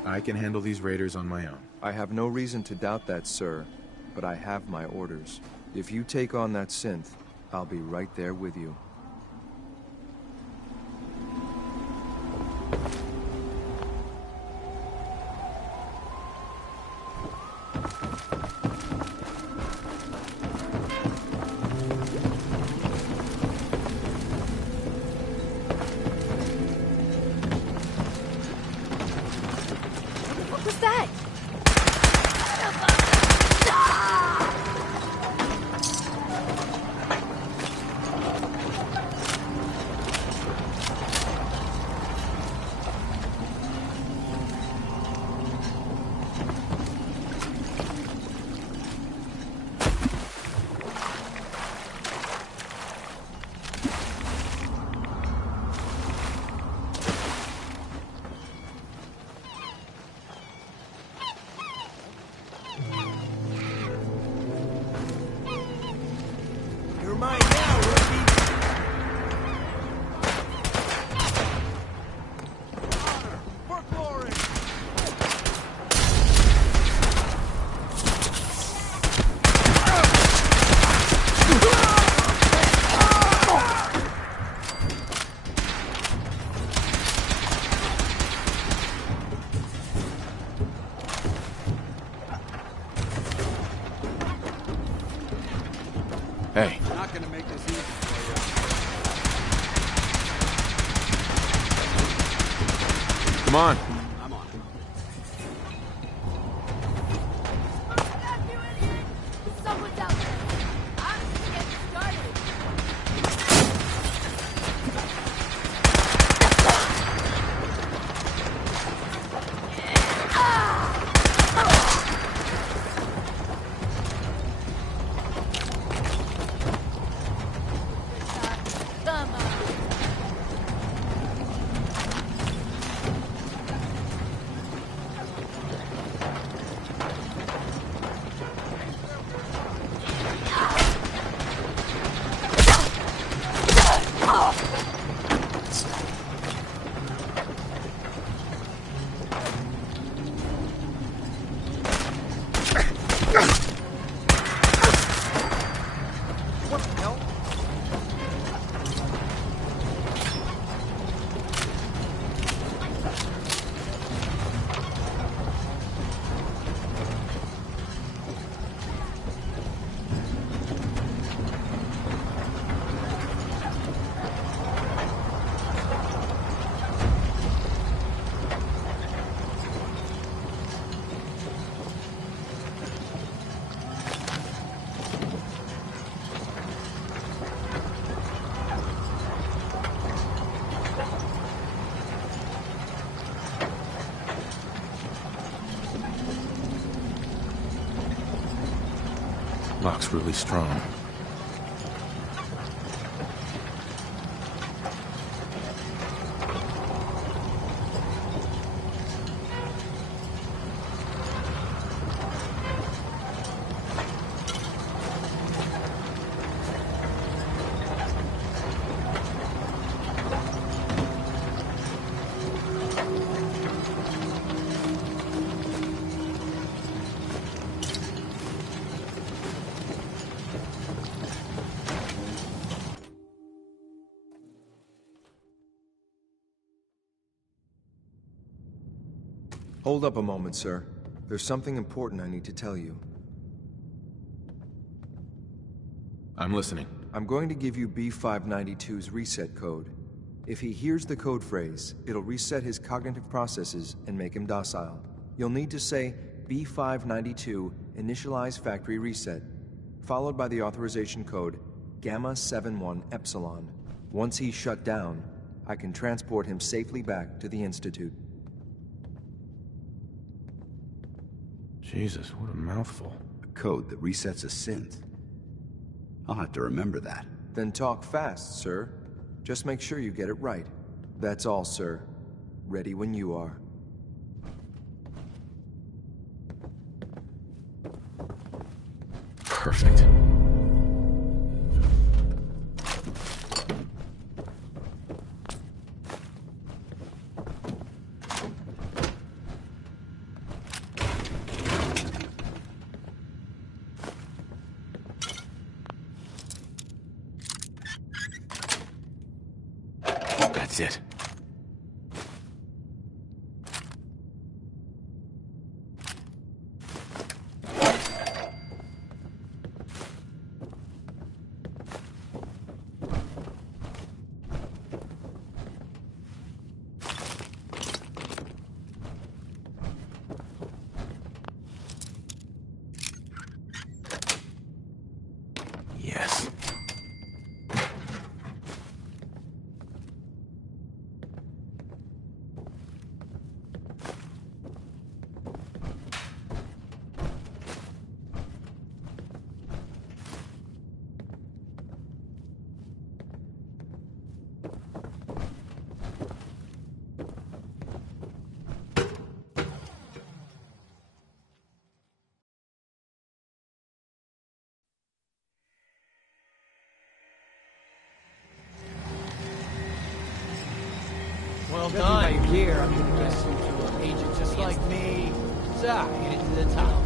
I can handle these raiders on my own. I have no reason to doubt that, sir, but I have my orders. If you take on that synth, I'll be right there with you. What was that? Hey. I'm not gonna make this easy for you. Come on. I'm on it. Someone's out there. I'm just getting started. Come on. What the hell? Lock's really strong. Hold up a moment, sir. There's something important I need to tell you. I'm listening. I'm going to give you B592's reset code. If he hears the code phrase, it'll reset his cognitive processes and make him docile. You'll need to say B592 initialize factory reset, followed by the authorization code Gamma 71 Epsilon. Once he's shut down, I can transport him safely back to the Institute. Jesus, what a mouthful. A code that resets a synth. I'll have to remember that. Then talk fast, sir. Just make sure you get it right. That's all, sir. Ready when you are. Perfect. That's it. Yes. Well done. How you gear, I'm gonna guess you to an agent just like me. So, get it to the top.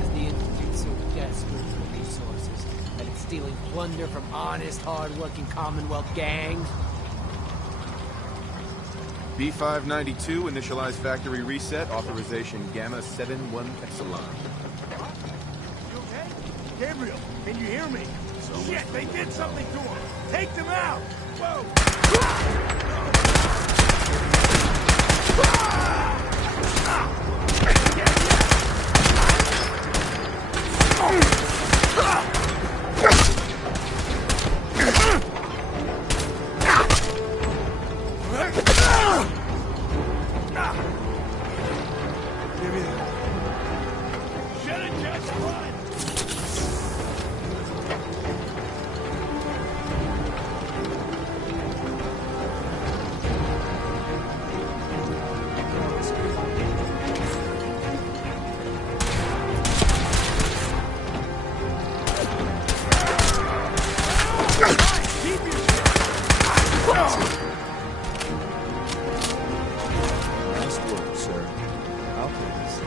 Is the Institute so desperate for resources that it's stealing plunder from honest, hard-working Commonwealth gangs? B592, initialize factory reset, authorization Gamma 71 Epsilon. You okay? Gabriel, can you hear me? Shit, they did something to him! Take them out! Whoa! Nice work, sir. I'll take this.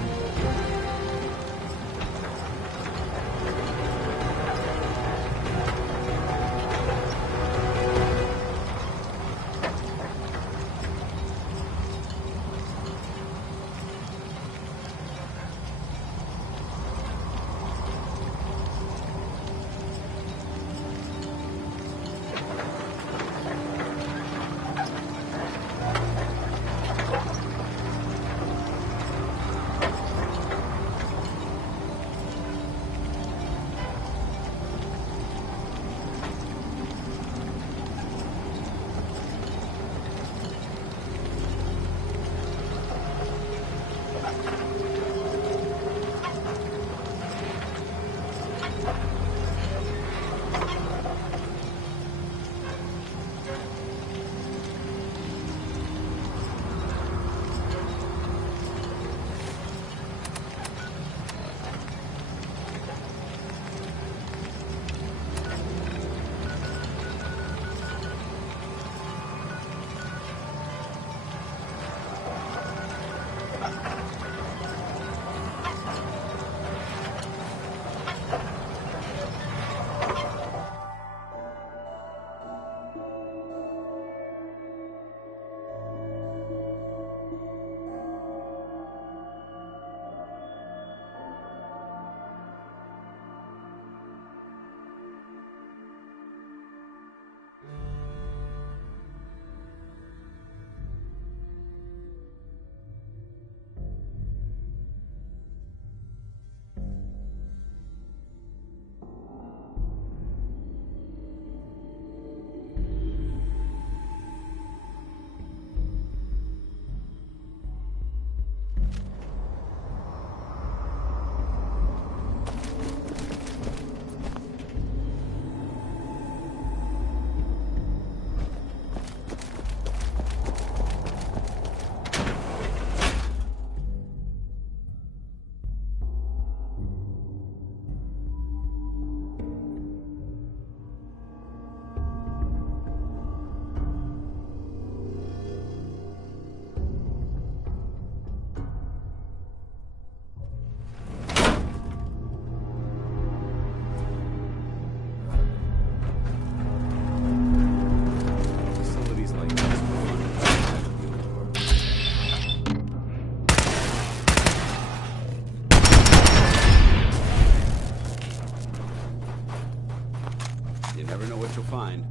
find.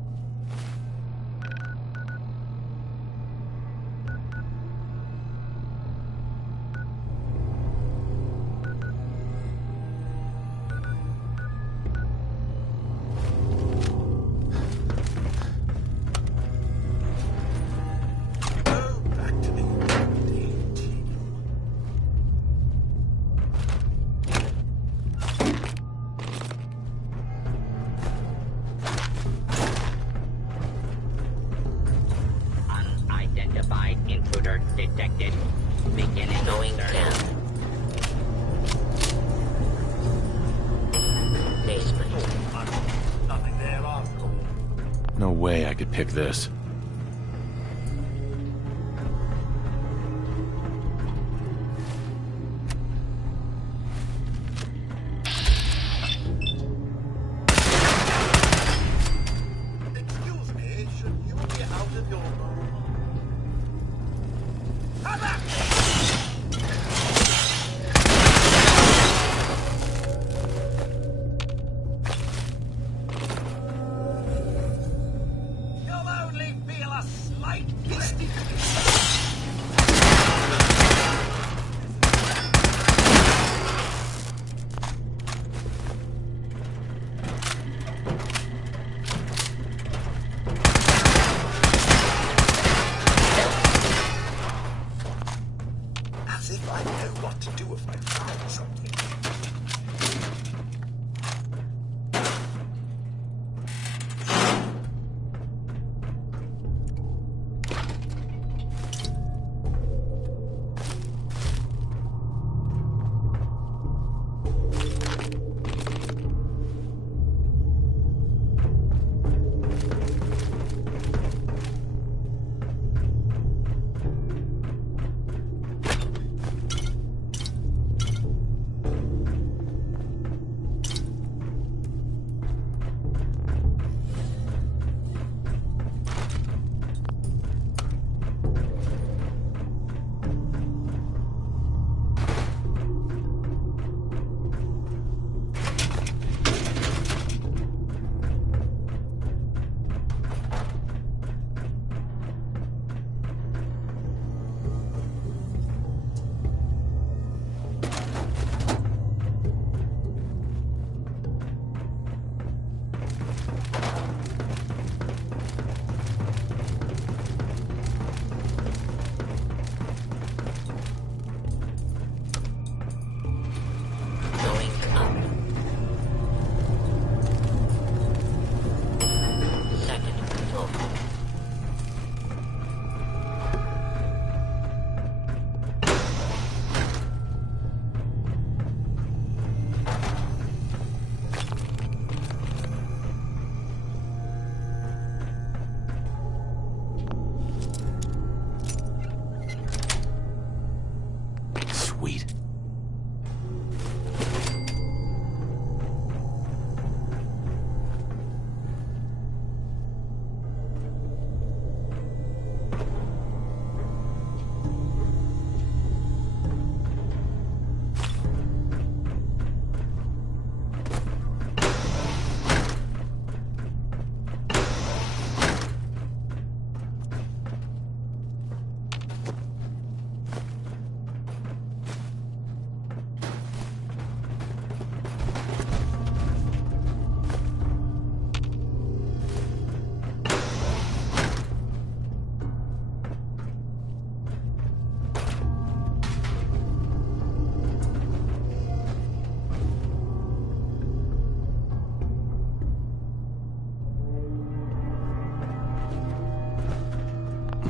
Unidentified intruder detected. Beginning going down. Basement. Nothing there after all. No way I could pick this. Excuse me, should you be out of your room? Come back! as if I know what to do if I find something.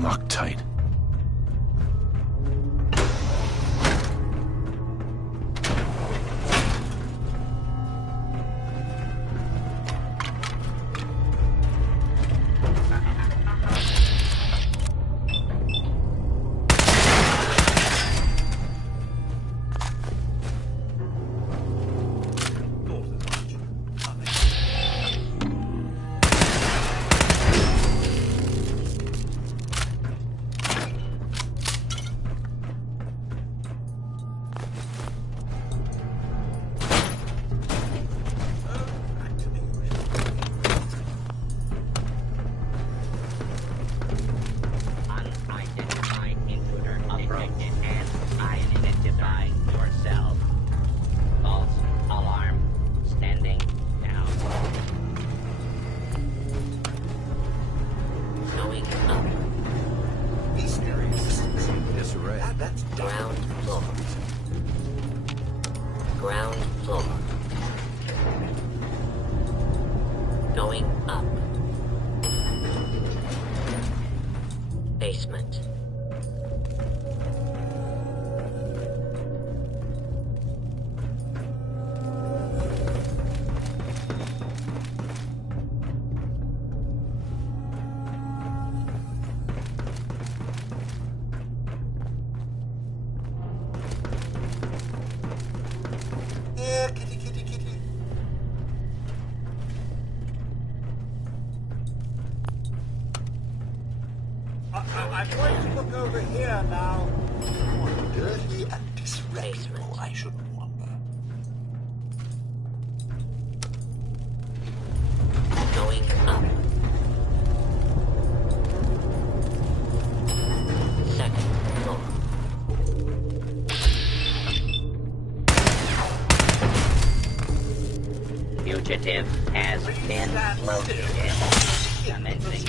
Loctite. I'm going to look over here now. More dirty and disreputable, I shouldn't wonder. Going up. Second floor. Fugitive has been located. Commencing.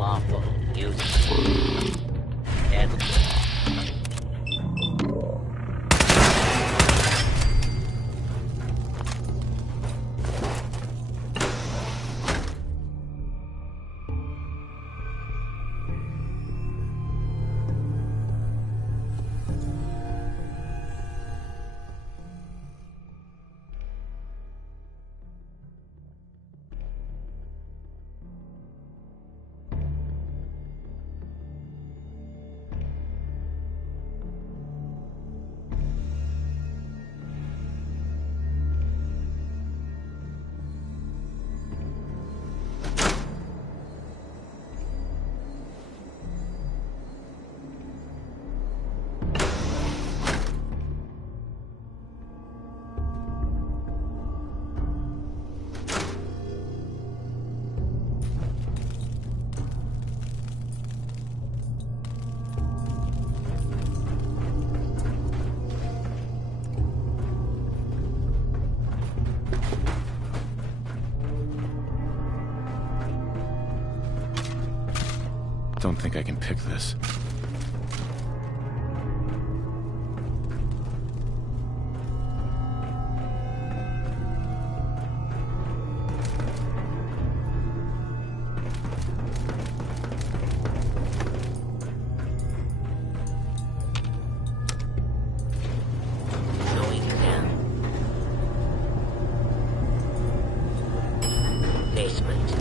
lawful use. And Don't think I can pick this. going down. Basement.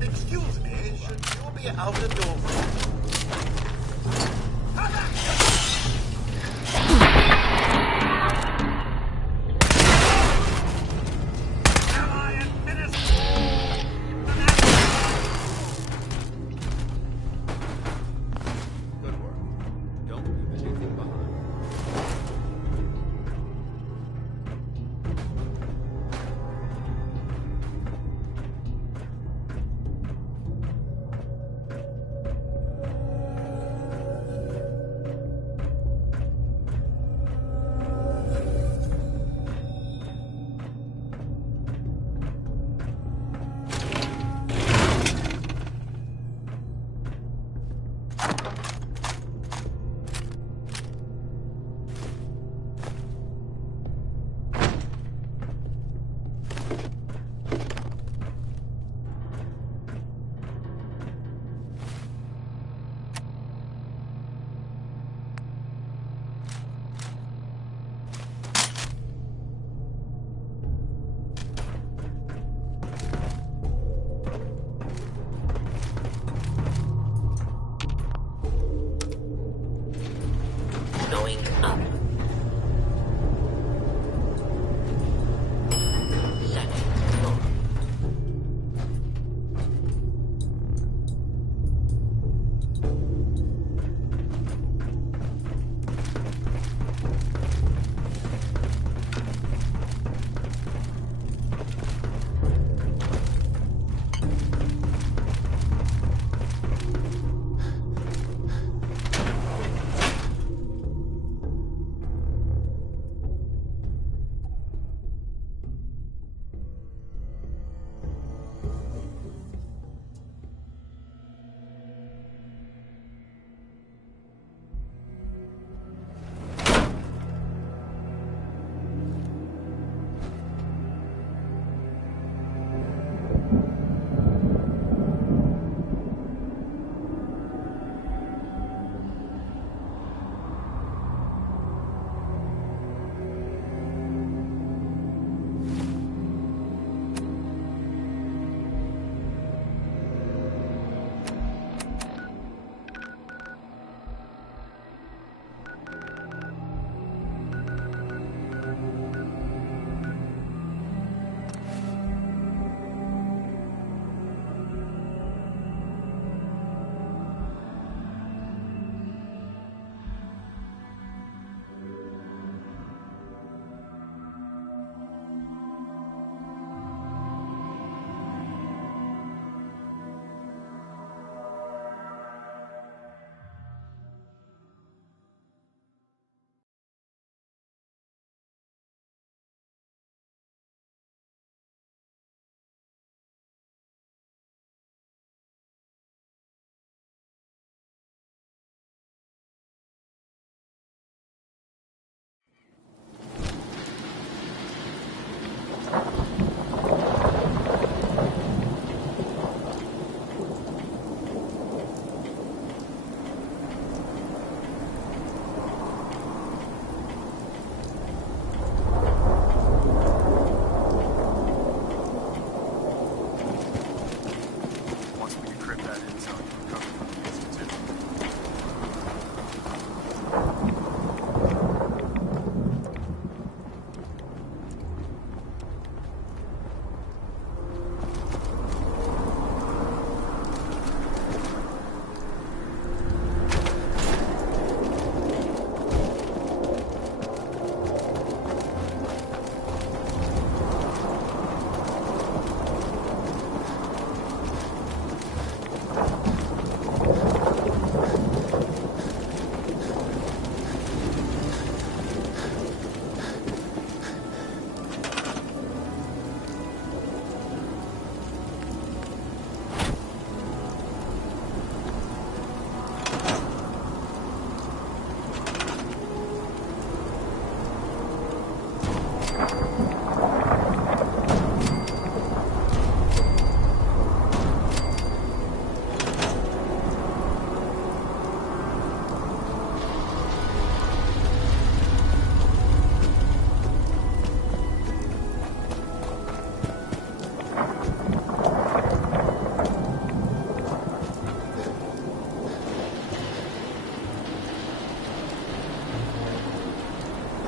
Excuse me, should you be out the door? Good work. Don't leave anything behind.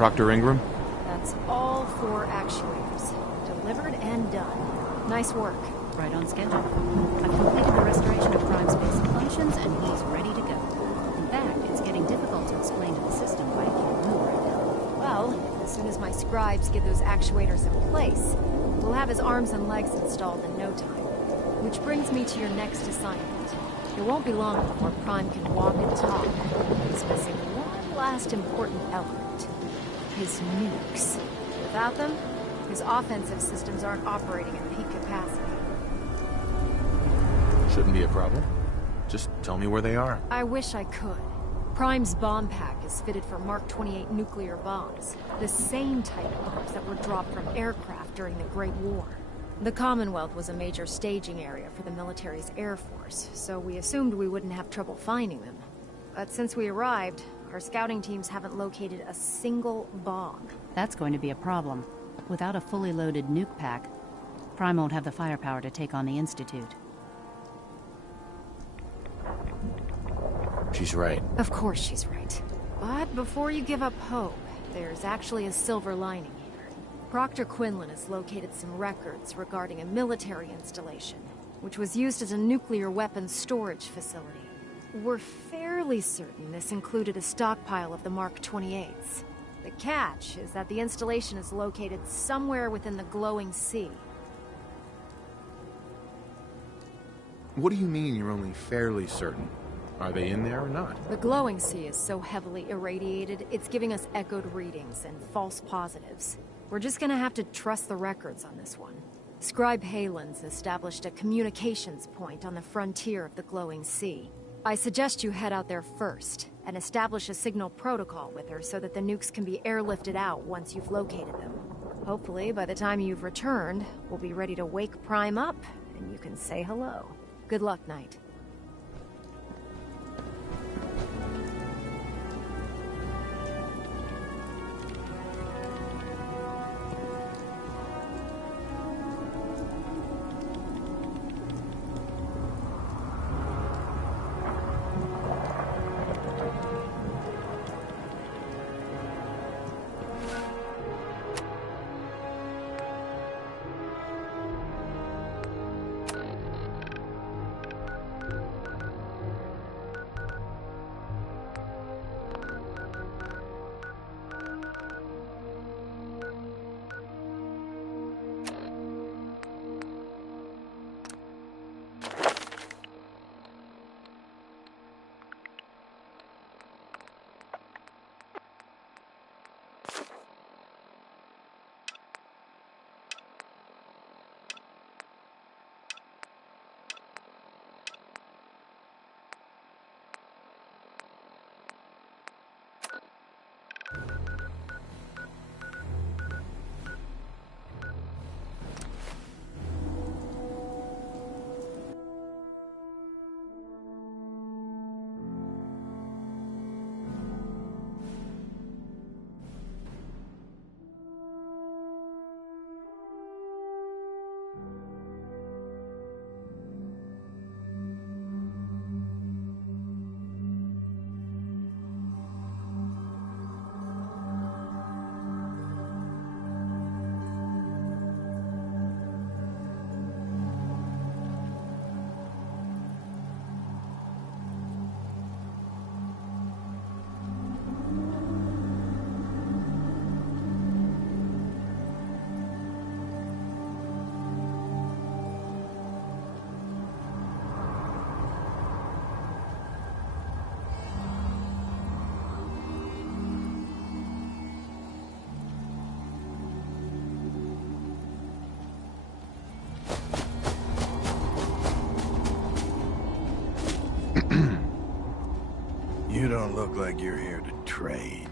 Proctor Ingram? That's all 4 actuators. Delivered and done. Nice work. Right on schedule. I've completed the restoration of Prime's basic functions, and he's ready to go. In fact, it's getting difficult to explain to the system why it can't move right now. Well, as soon as my scribes get those actuators in place, we'll have his arms and legs installed in no time. Which brings me to your next assignment. It won't be long before Prime can walk and talk. He's missing one last important element. His nukes. Without them, his offensive systems aren't operating at peak capacity. Shouldn't be a problem. Just tell me where they are. I wish I could. Prime's bomb pack is fitted for Mark 28 nuclear bombs. The same type of bombs that were dropped from aircraft during the Great War. The Commonwealth was a major staging area for the military's Air Force, so we assumed we wouldn't have trouble finding them. But since we arrived, our scouting teams haven't located a single bomb. That's going to be a problem. Without a fully loaded nuke pack, Prime won't have the firepower to take on the Institute. She's right. Of course she's right. But before you give up hope, there's actually a silver lining here. Proctor Quinlan has located some records regarding a military installation, which was used as a nuclear weapons storage facility. We're fairly certain this included a stockpile of the Mark 28s. The catch is that the installation is located somewhere within the glowing sea. What do you mean you're only fairly certain? Are they in there or not? The glowing sea is so heavily irradiated, it's giving us echoed readings and false positives. We're just gonna have to trust the records on this one. Scribe Halen's established a communications point on the frontier of the glowing sea. I suggest you head out there first, and establish a signal protocol with her so that the nukes can be airlifted out once you've located them. Hopefully, by the time you've returned, we'll be ready to wake Prime up, and you can say hello. Good luck, Knight. You don't look like you're here to trade.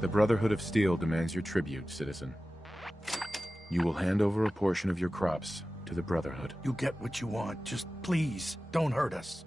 The Brotherhood of Steel demands your tribute, citizen. You will hand over a portion of your crops to the Brotherhood. You get what you want. Just please, don't hurt us.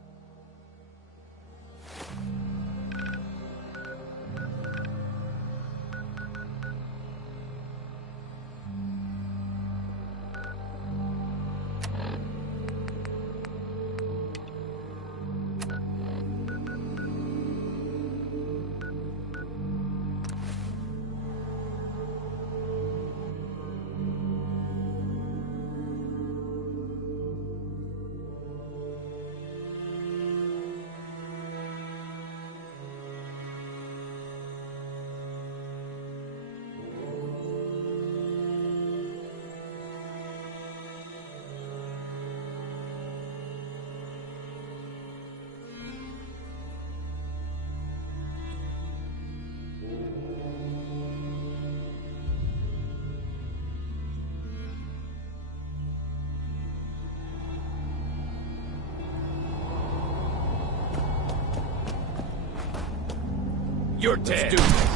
You're dead. Let's do this.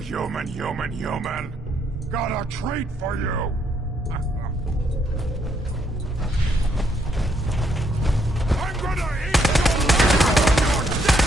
Human. Got a treat for you! I'm gonna eat your liver when you're dead!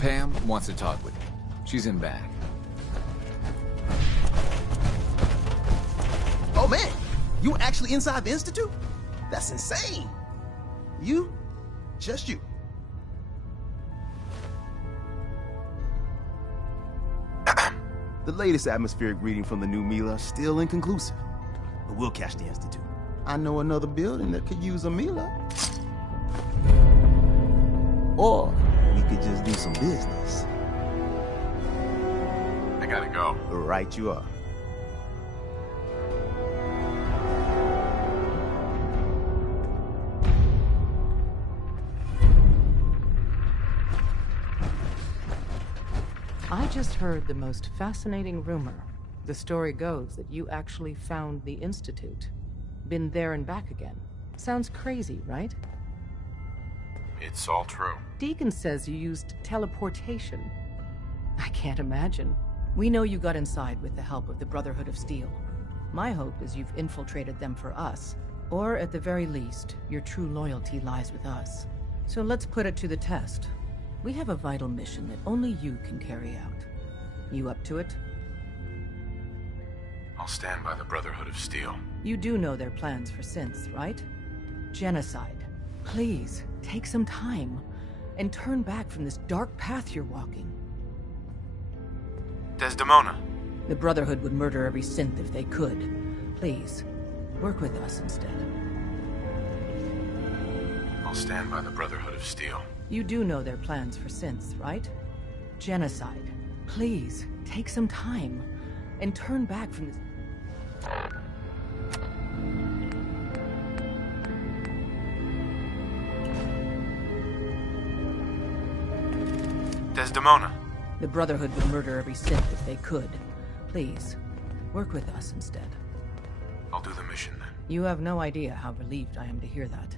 Pam wants to talk with you. She's in back. Oh man, you actually inside the Institute? That's insane. You? Just you. The latest atmospheric reading from the new Mila is still inconclusive. But we'll catch the Institute. I know another building that could use a Mila. Or we could just do some business. I gotta go. Right you are. I just heard the most fascinating rumor. The story goes that you actually found the Institute. Been there and back again. Sounds crazy, right? It's all true. Deacon says you used teleportation. I can't imagine. We know you got inside with the help of the Brotherhood of Steel. My hope is you've infiltrated them for us. Or at the very least, your true loyalty lies with us. So let's put it to the test. We have a vital mission that only you can carry out. You up to it? I'll stand by the Brotherhood of Steel. You do know their plans for synths, right? Genocide. Please, take some time. And turn back from this dark path you're walking. Desdemona. The Brotherhood would murder every synth if they could. Please, work with us instead. I'll stand by the Brotherhood of Steel. You do know their plans for synths, right? Genocide. Please, take some time and turn back from this. Desdemona. The Brotherhood would murder every synth if they could. Please, work with us instead. I'll do the mission then. You have no idea how relieved I am to hear that.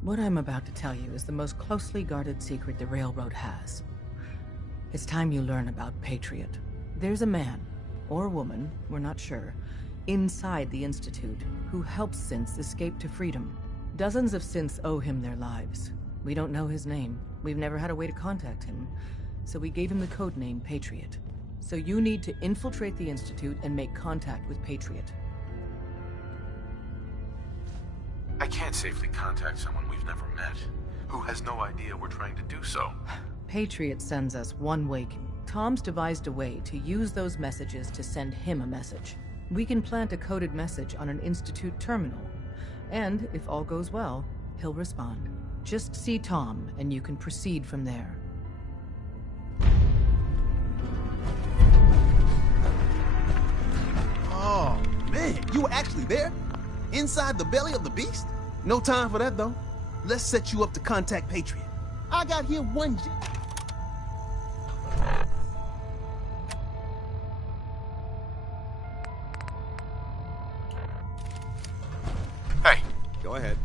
What I'm about to tell you is the most closely guarded secret the Railroad has. It's time you learn about Patriot. There's a man, or woman, we're not sure, inside the Institute who helps synths escape to freedom. Dozens of synths owe him their lives. We don't know his name. We've never had a way to contact him, so we gave him the codename Patriot. So you need to infiltrate the Institute and make contact with Patriot. I can't safely contact someone we've never met, who has no idea we're trying to do so. Patriot sends us one waking. Tom's devised a way to use those messages to send him a message. We can plant a coded message on an Institute terminal, and if all goes well, he'll respond. Just see Tom, and you can proceed from there. Oh, man, you were actually there? Inside the belly of the beast? No time for that, though. Let's set you up to contact Patriot. I got here one... Hey. Go ahead.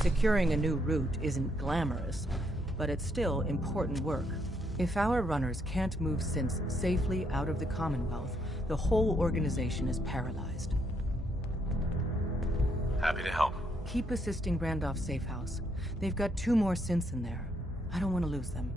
Securing a new route isn't glamorous, but it's still important work. If our runners can't move synths safely out of the Commonwealth, the whole organization is paralyzed. Happy to help. Keep assisting Randolph's safe house. They've got 2 more synths in there. I don't want to lose them.